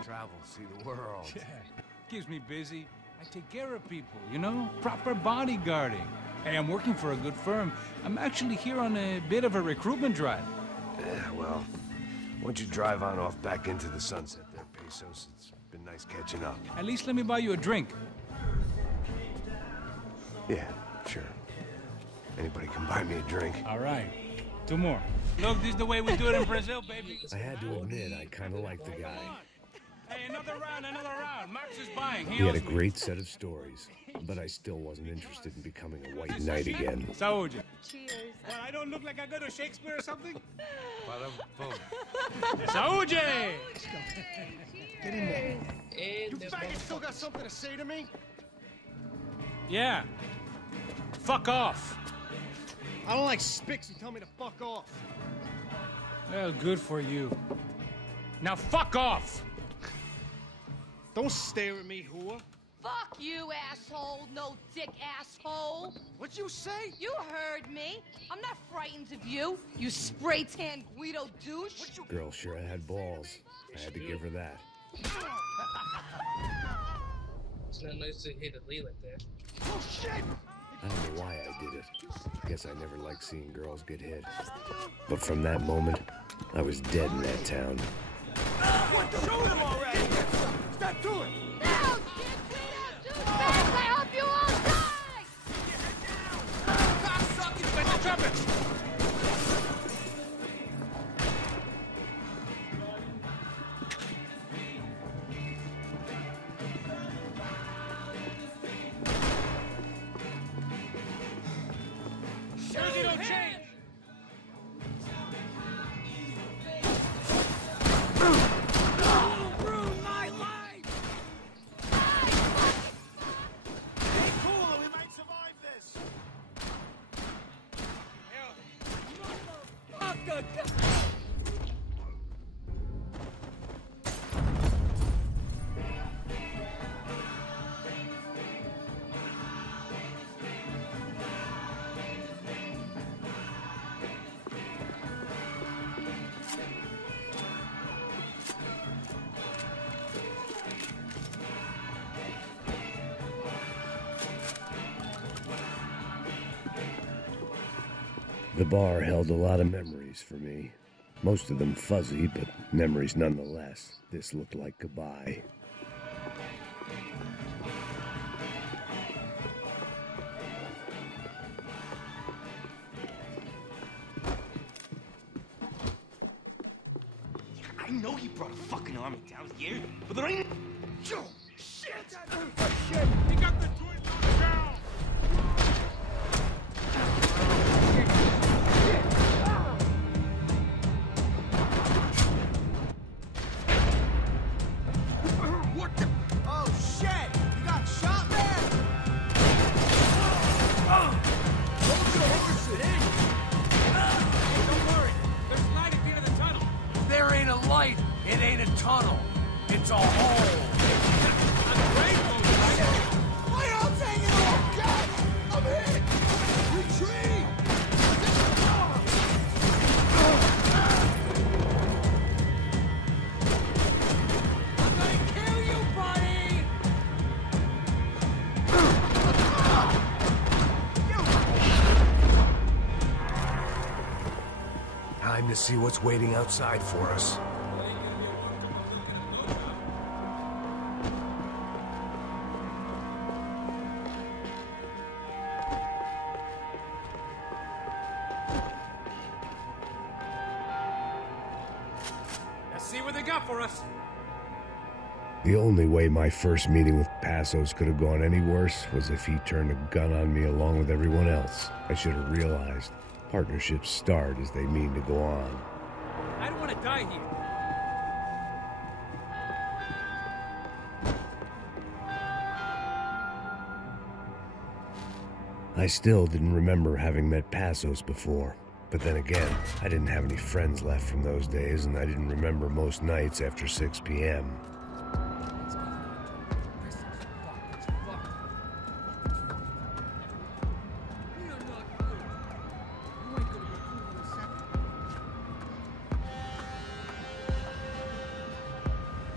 Travel, see the world. Yeah, keeps me busy. I take care of people, you know? Proper bodyguarding. Hey, I'm working for a good firm. I'm actually here on a bit of a recruitment drive. Yeah, well, why don't you drive on off back into the sunset there, Pesos? It's been nice catching up. At least let me buy you a drink. Yeah, sure. Anybody can buy me a drink. All right. 2 more. Look, this is the way we do it in Brazil, baby. I had to admit, I kind of liked the guy. Hey, another round, another round. Max is buying. He had a great set of stories, but I still wasn't interested in becoming a white knight again. Saúde. Cheers. Well, I don't look like I go to Shakespeare or something? Saúde! Get in there. And You faggot still got something to say to me? Yeah. Fuck off. I don't like spicks who tell me to fuck off. Well, good for you. Now fuck off! Don't stare at me, whore. Fuck you, asshole. No dick asshole. What'd you say? You heard me. I'm not frightened of you, you spray-tan Guido douche. Girl sure had balls. I had to give her that. It's not nice to hit a lead like that. Oh, shit! I don't know why I did it. Guess I never liked seeing girls get hit. But from that moment, I was dead in that town. What the? Shoot him already! Stop doing it! No, dick Guido douche bags. I hope you all die. Cocksuckers! Like the trumpets! Jersey don't change! Ruin my life! Hey, cool, we might survive this. The bar held a lot of memories for me. Most of them fuzzy, but memories nonetheless. This looked like goodbye. I know he brought a fucking army down here, but there ain't... Shit! Shit! He got the twin knocked down! What the? Oh, shit! You got shot, man? Hold your horses! Hey, don't worry. There's light at the end of the tunnel. There ain't a light. It ain't a tunnel. It's a hole. My arm's hanging off! God! I'm hit! Retreat! I'm gonna kill you, buddy! Time to see what's waiting outside for us. Let's see what they got for us. The only way my first meeting with Passos could have gone any worse was if he turned a gun on me along with everyone else. I should have realized partnerships start as they mean to go on. I don't want to die here. I still didn't remember having met Passos before. But then again, I didn't have any friends left from those days, and I didn't remember most nights after 6 p.m.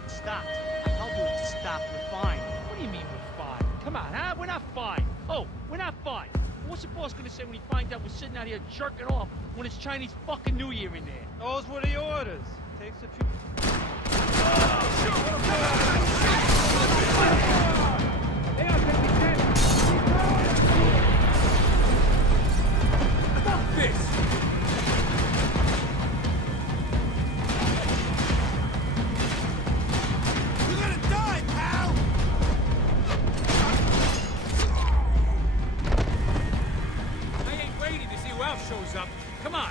Stop. I told you to stop. We're fine. What do you mean we're fine? Come on, huh? We're not fine. Oh, we're not fine. What's the boss gonna say when he finds out we're sitting out here jerking off when it's Chinese fucking New Year in there? Those were the orders. Takes a few... Fuck this! Ralph shows up. Come on.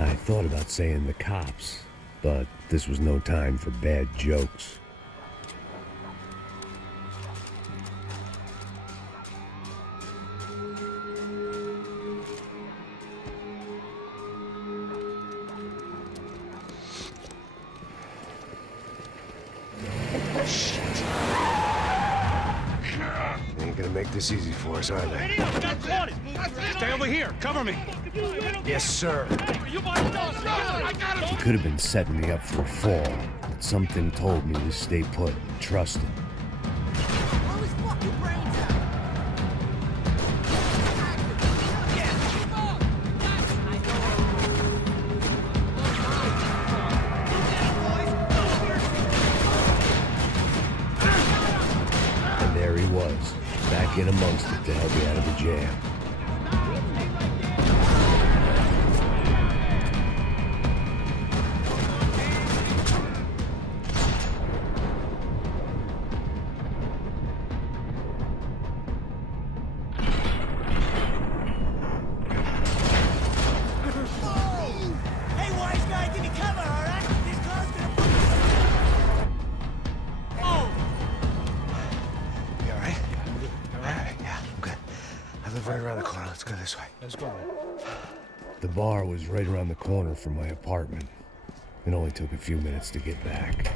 I thought about saying the cops, but this was no time for bad jokes. This easy for us, are they? Stay over here. Cover me. Yes, sir. He could have been setting me up for a fall, but something told me to stay put and trust him. And there he was. Back in amongst it to help me out of the jam. Hey, wise guy, give me cover, all right? This car's gonna... Oh! You all right? Yeah, I'm good. I live right around the corner. Let's go this way. Let's go. The bar was right around the corner from my apartment. It only took a few minutes to get back.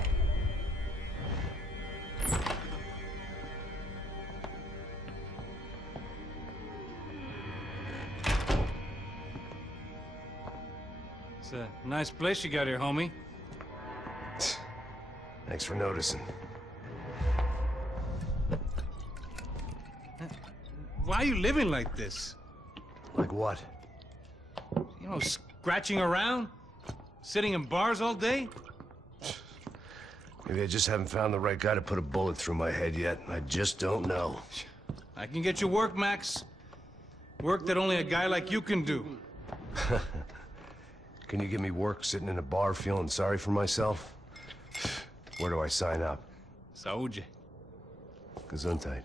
It's a nice place you got here, homie. Thanks for noticing. Why are you living like this? Like what? You know, scratching around? Sitting in bars all day? Maybe I just haven't found the right guy to put a bullet through my head yet. I just don't know. I can get you work, Max. Work that only a guy like you can do. Can you give me work sitting in a bar feeling sorry for myself? Where do I sign up? Saúde. Gesundheit.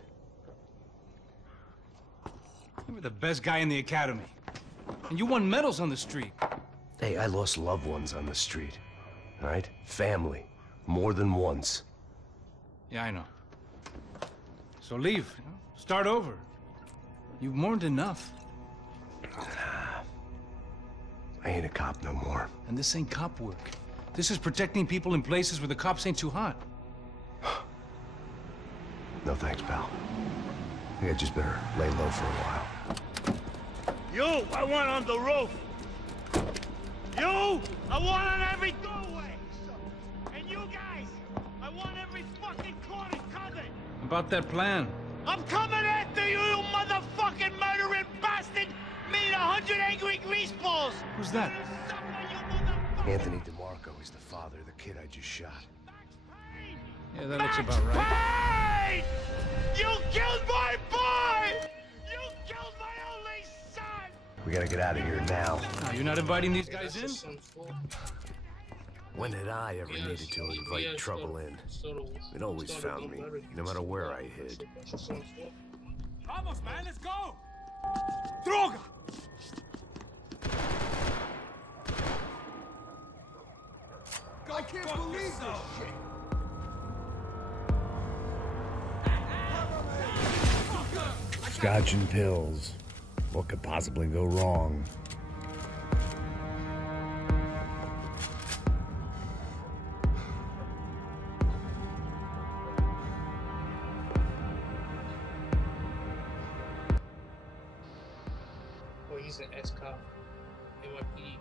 You were the best guy in the academy. And you won medals on the street. Hey, I lost loved ones on the street. All right? Family. More than once. Yeah, I know. So leave. You know? Start over. You've mourned enough. I ain't a cop no more. And this ain't cop work. This is protecting people in places where the cops ain't too hot. No thanks, pal. I think I just better lay low for a while. You, I want on the roof. You, I want on every doorway. And you guys, I want every fucking corner covered. About that plan. I'm coming after you, you motherfucking murdering bastard! Me and 100 angry greaseballs! Who's that? Anthony DeMarco is the father of the kid I just shot. Yeah, that looks about right. Payne! You killed my boy! You killed my only son! We gotta get out of here now. Oh, you're not inviting these guys in? When had I ever needed to invite trouble in? It always found me, no matter where I hid. Vamos, man, let's go! Droga! I can't believe this shit! Scotch and pills. What could possibly go wrong? Oh, he's an S-cop. NYPD.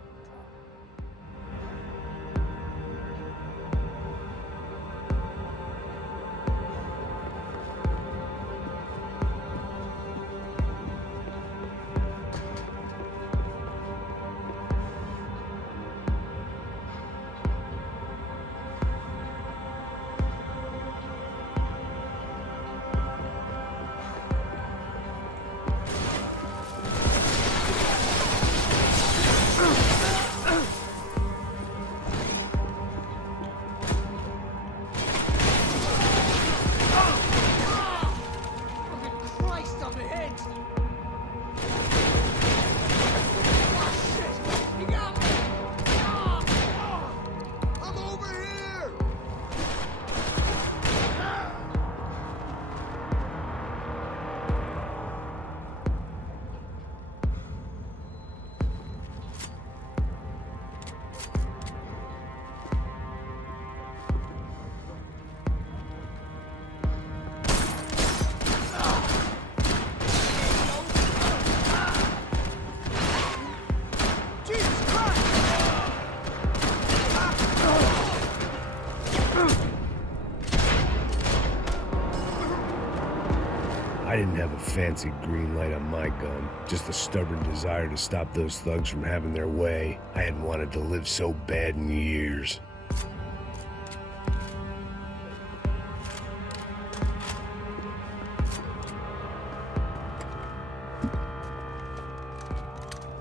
didn't have a fancy green light on my gun, just a stubborn desire to stop those thugs from having their way. I hadn't wanted to live so bad in years.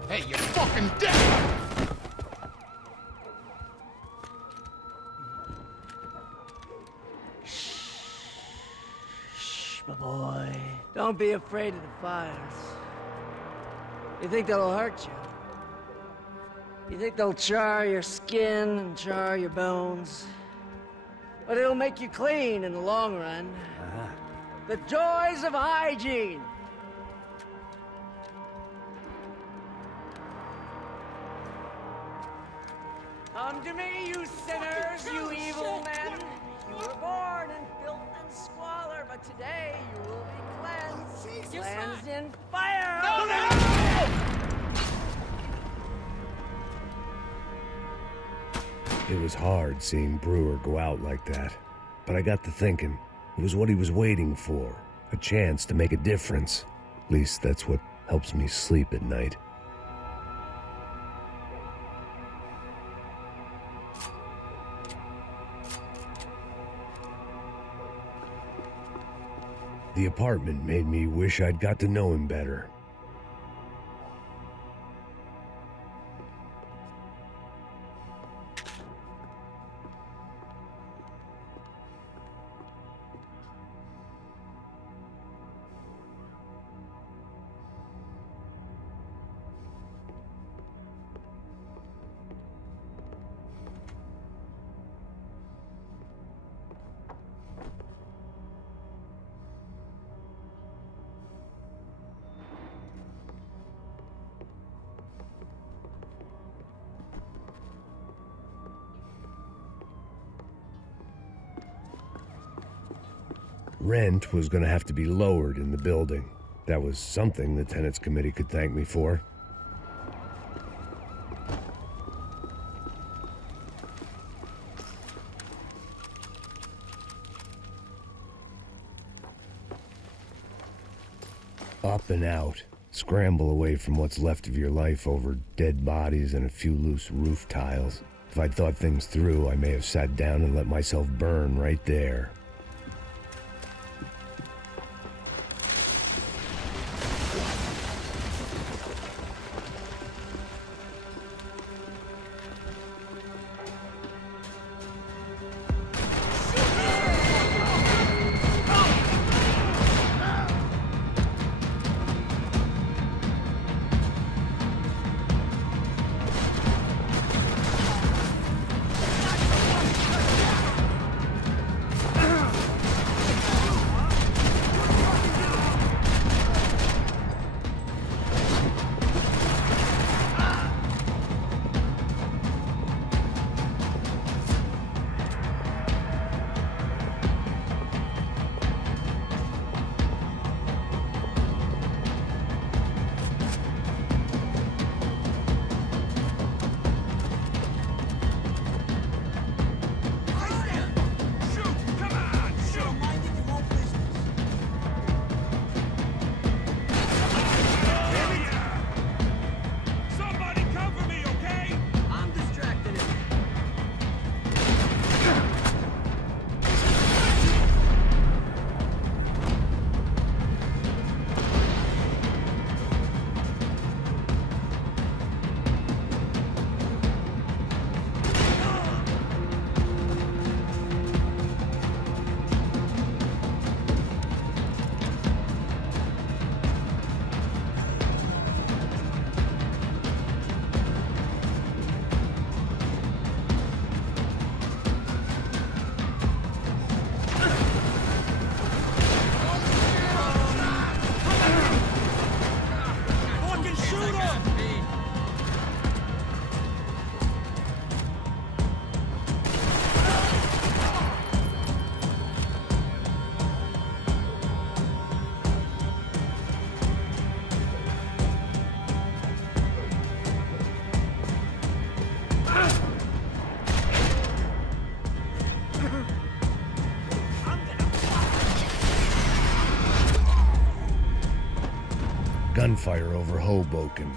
Hey, you're fucking dead! Shh, my boy. Don't be afraid of the fires. You think they'll hurt you? You think they'll char your skin and char your bones? But it'll make you clean in the long run. The joys of hygiene! Come to me, you sinners, you evil men! You were born in filth and squalor, but today you will be cleansed. Cleansed in fire! No, no! It was hard seeing Brewer go out like that, but I got to thinking, it was what he was waiting for, a chance to make a difference. At least that's what helps me sleep at night. The apartment made me wish I'd got to know him better. Rent was going to have to be lowered in the building. That was something the tenants committee could thank me for. Up and out. Scramble away from what's left of your life over dead bodies and a few loose roof tiles. If I'd thought things through, I may have sat down and let myself burn right there. gunfire over Hoboken.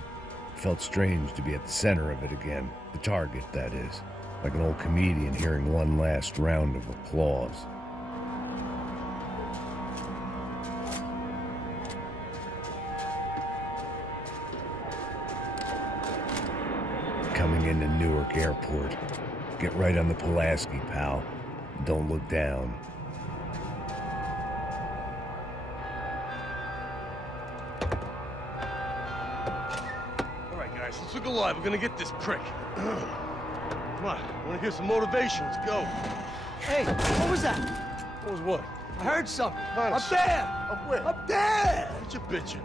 Felt strange to be at the center of it again. The target, that is. Like an old comedian hearing one last round of applause. Coming into Newark Airport. Get right on the Pulaski, pal. Don't look down. All right, guys, let's look alive. We're gonna get this prick. Come on, I wanna hear some motivation. Let's go. Hey, what was that? What was what? I heard something. Honest. Up there! Up where? Up there! What you bitching?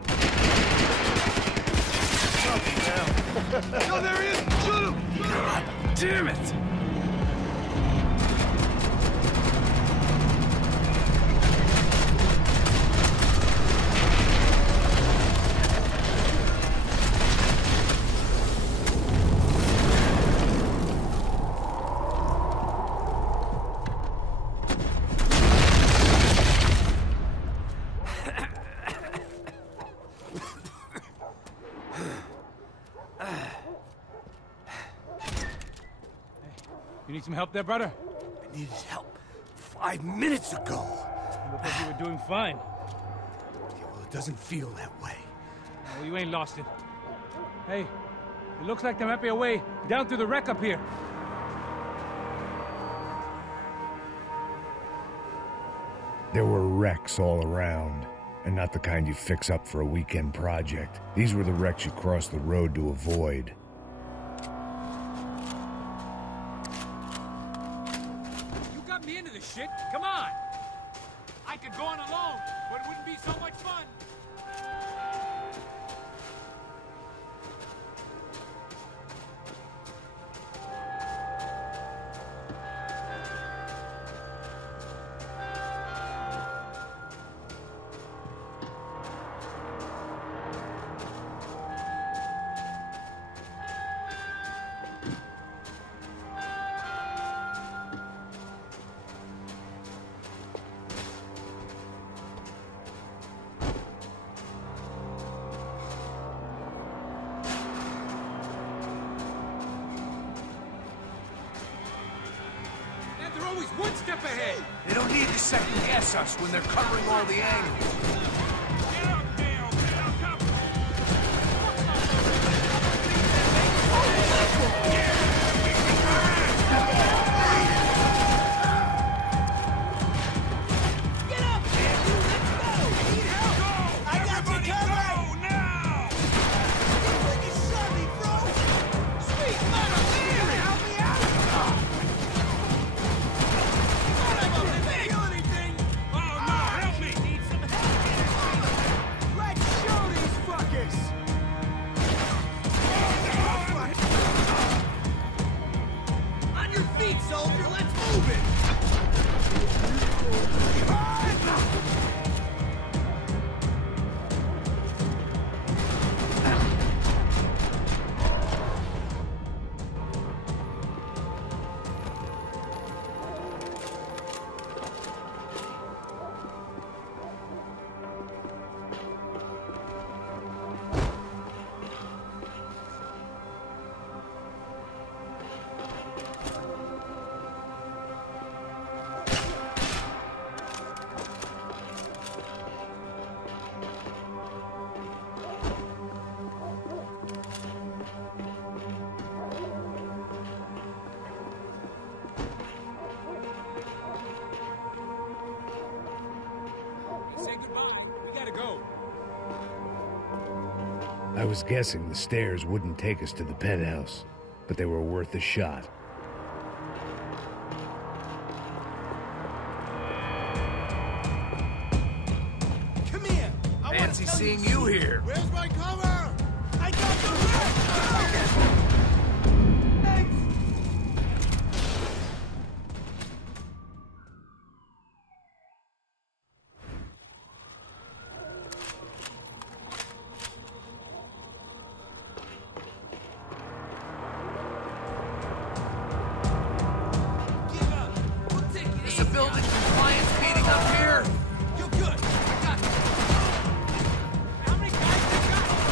No, there he is! Shoot him! God damn it! You need some help there, brother? I needed help 5 minutes ago. You look like you were doing fine. Yeah, well, it doesn't feel that way. Well, you ain't lost it. Hey, it looks like there might be a way down through the wreck up here. There were wrecks all around, and not the kind you fix up for a weekend project. These were the wrecks you cross the road to avoid. You got me into this shit. Come on. I could go on alone, but it wouldn't be so much fun. They're always one step ahead. They don't need to second guess us when they're covering all the angles. Say goodbye. We gotta go. I was guessing the stairs wouldn't take us to the penthouse, but they were worth a shot. Come here! Fancy seeing you here. Where's my cover? I got the wreck! Is the building compliance meeting up here? You're good. I got this. How many guys you got?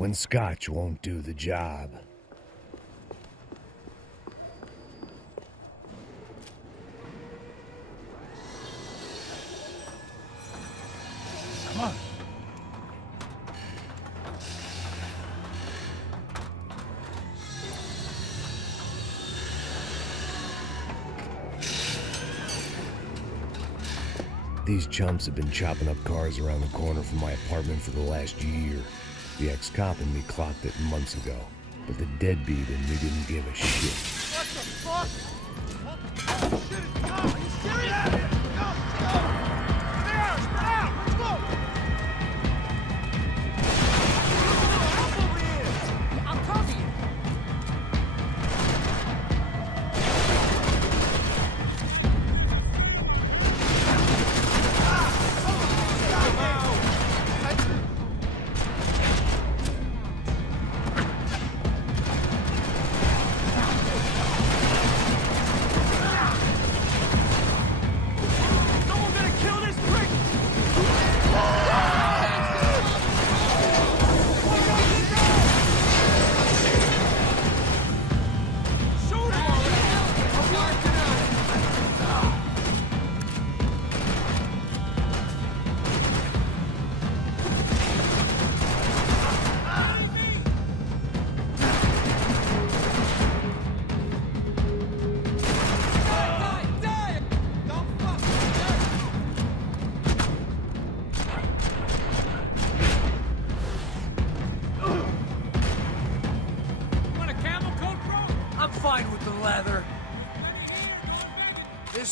when scotch won't do the job. Come on. These chumps have been chopping up cars around the corner from my apartment for the last year. The ex-cop in me clocked it months ago, but the deadbeat in me didn't give a shit. What the fuck? Oh, shit, it's Tom. Are you serious? Go, go! There, spread out! Let's go! Help over here! I'll cover you.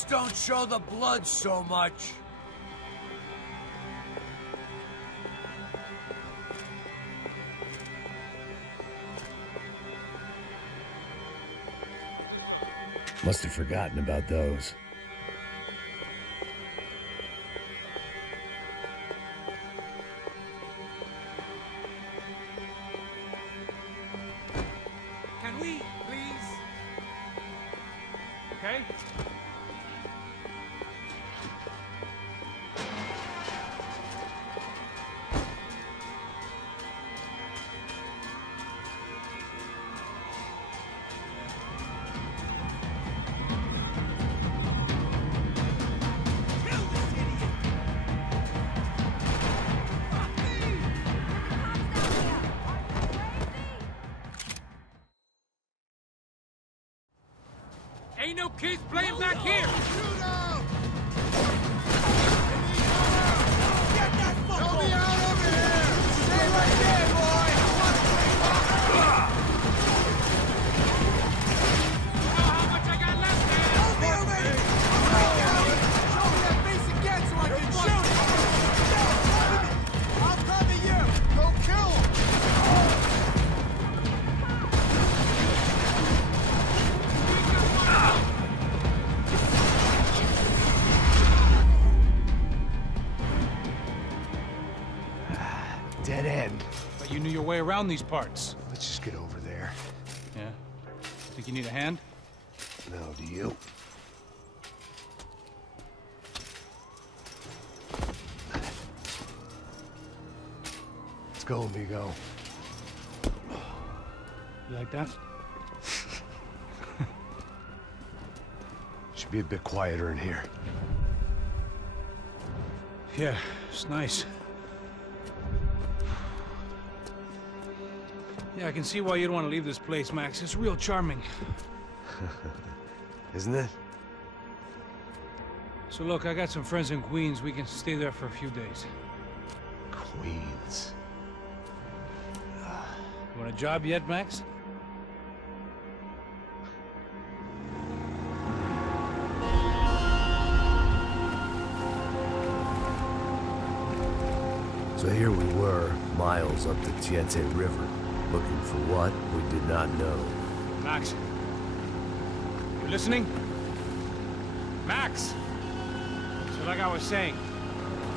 Don't show the blood so much. Must have forgotten about those. Can we, please? Okay. Ain't no kids playing back here! Shoot out! Get that fucker! Help me out over here! Stay right there, boy! How much I got left, man? Help me already! Right now! Show me that face again so I can shoot it! I'll cover you! Go kill him! Dead end. But you knew your way around these parts. Let's just get over there. Yeah? Think you need a hand? No, do you? Let's go, amigo. You like that? Should be a bit quieter in here. Yeah, it's nice. Yeah, I can see why you don't want to leave this place, Max. It's real charming. Isn't it? So look, I got some friends in Queens. We can stay there for a few days. Queens. You want a job yet, Max? So here we were, miles up the Tietze River, looking for what we did not know. Max. You listening? Max! So like I was saying,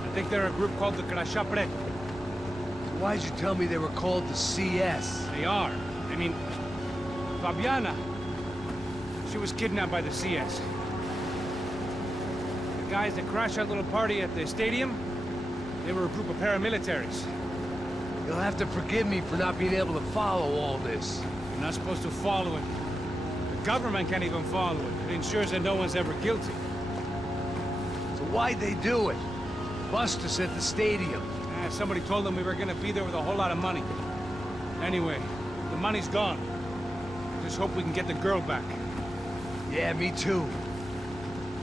I think they're a group called the Crashapret. Why'd you tell me they were called the CS? They are. I mean, Fabiana. She was kidnapped by the CS. The guys that crashed that little party at the stadium, they were a group of paramilitaries. You'll have to forgive me for not being able to follow all this. You're not supposed to follow it. The government can't even follow it. It ensures that no one's ever guilty. So why'd they do it? Bust us at the stadium. Somebody told them we were gonna be there with a whole lot of money. Anyway, the money's gone. Just hope we can get the girl back. Yeah, me too.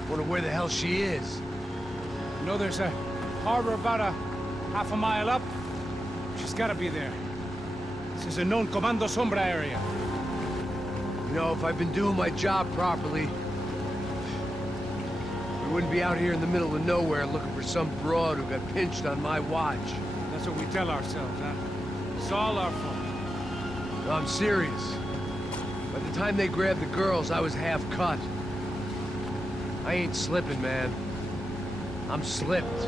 Wonder where the hell she is. You know, there's a harbor about a half a mile up. She's gotta be there. This is a known Comando Sombra area. You know, if I'd been doing my job properly, we wouldn't be out here in the middle of nowhere looking for some broad who got pinched on my watch. That's what we tell ourselves, huh? It's all our fault. No, I'm serious. By the time they grabbed the girls, I was half cut. I ain't slipping, man. I'm slipped.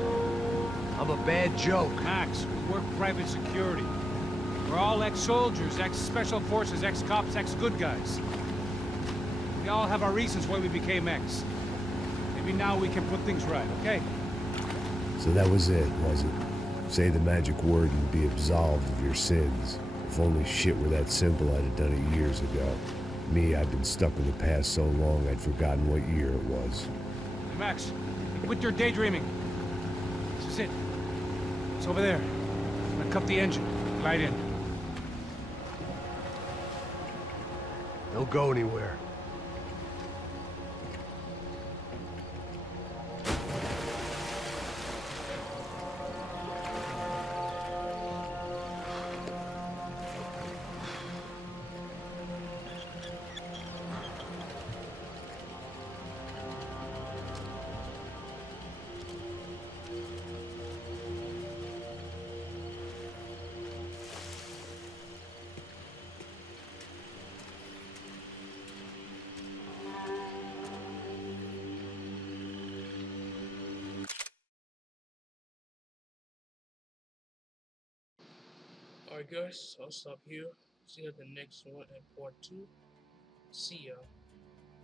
I'm a bad joke. Max, we work private security. We're all ex-soldiers, ex-special forces, ex-cops, ex-good guys. We all have our reasons why we became ex. Maybe now we can put things right, okay? So that was it, was it? Say the magic word and be absolved of your sins. If only shit were that simple, I'd have done it years ago. Me, I've been stuck in the past so long, I'd forgotten what year it was. Hey, Max, quit your daydreaming. This is it. It's over there. I'm gonna cut the engine. Glide in. Don't go anywhere. Alright guys, I'll stop here. See you at the next one at part 2. See ya.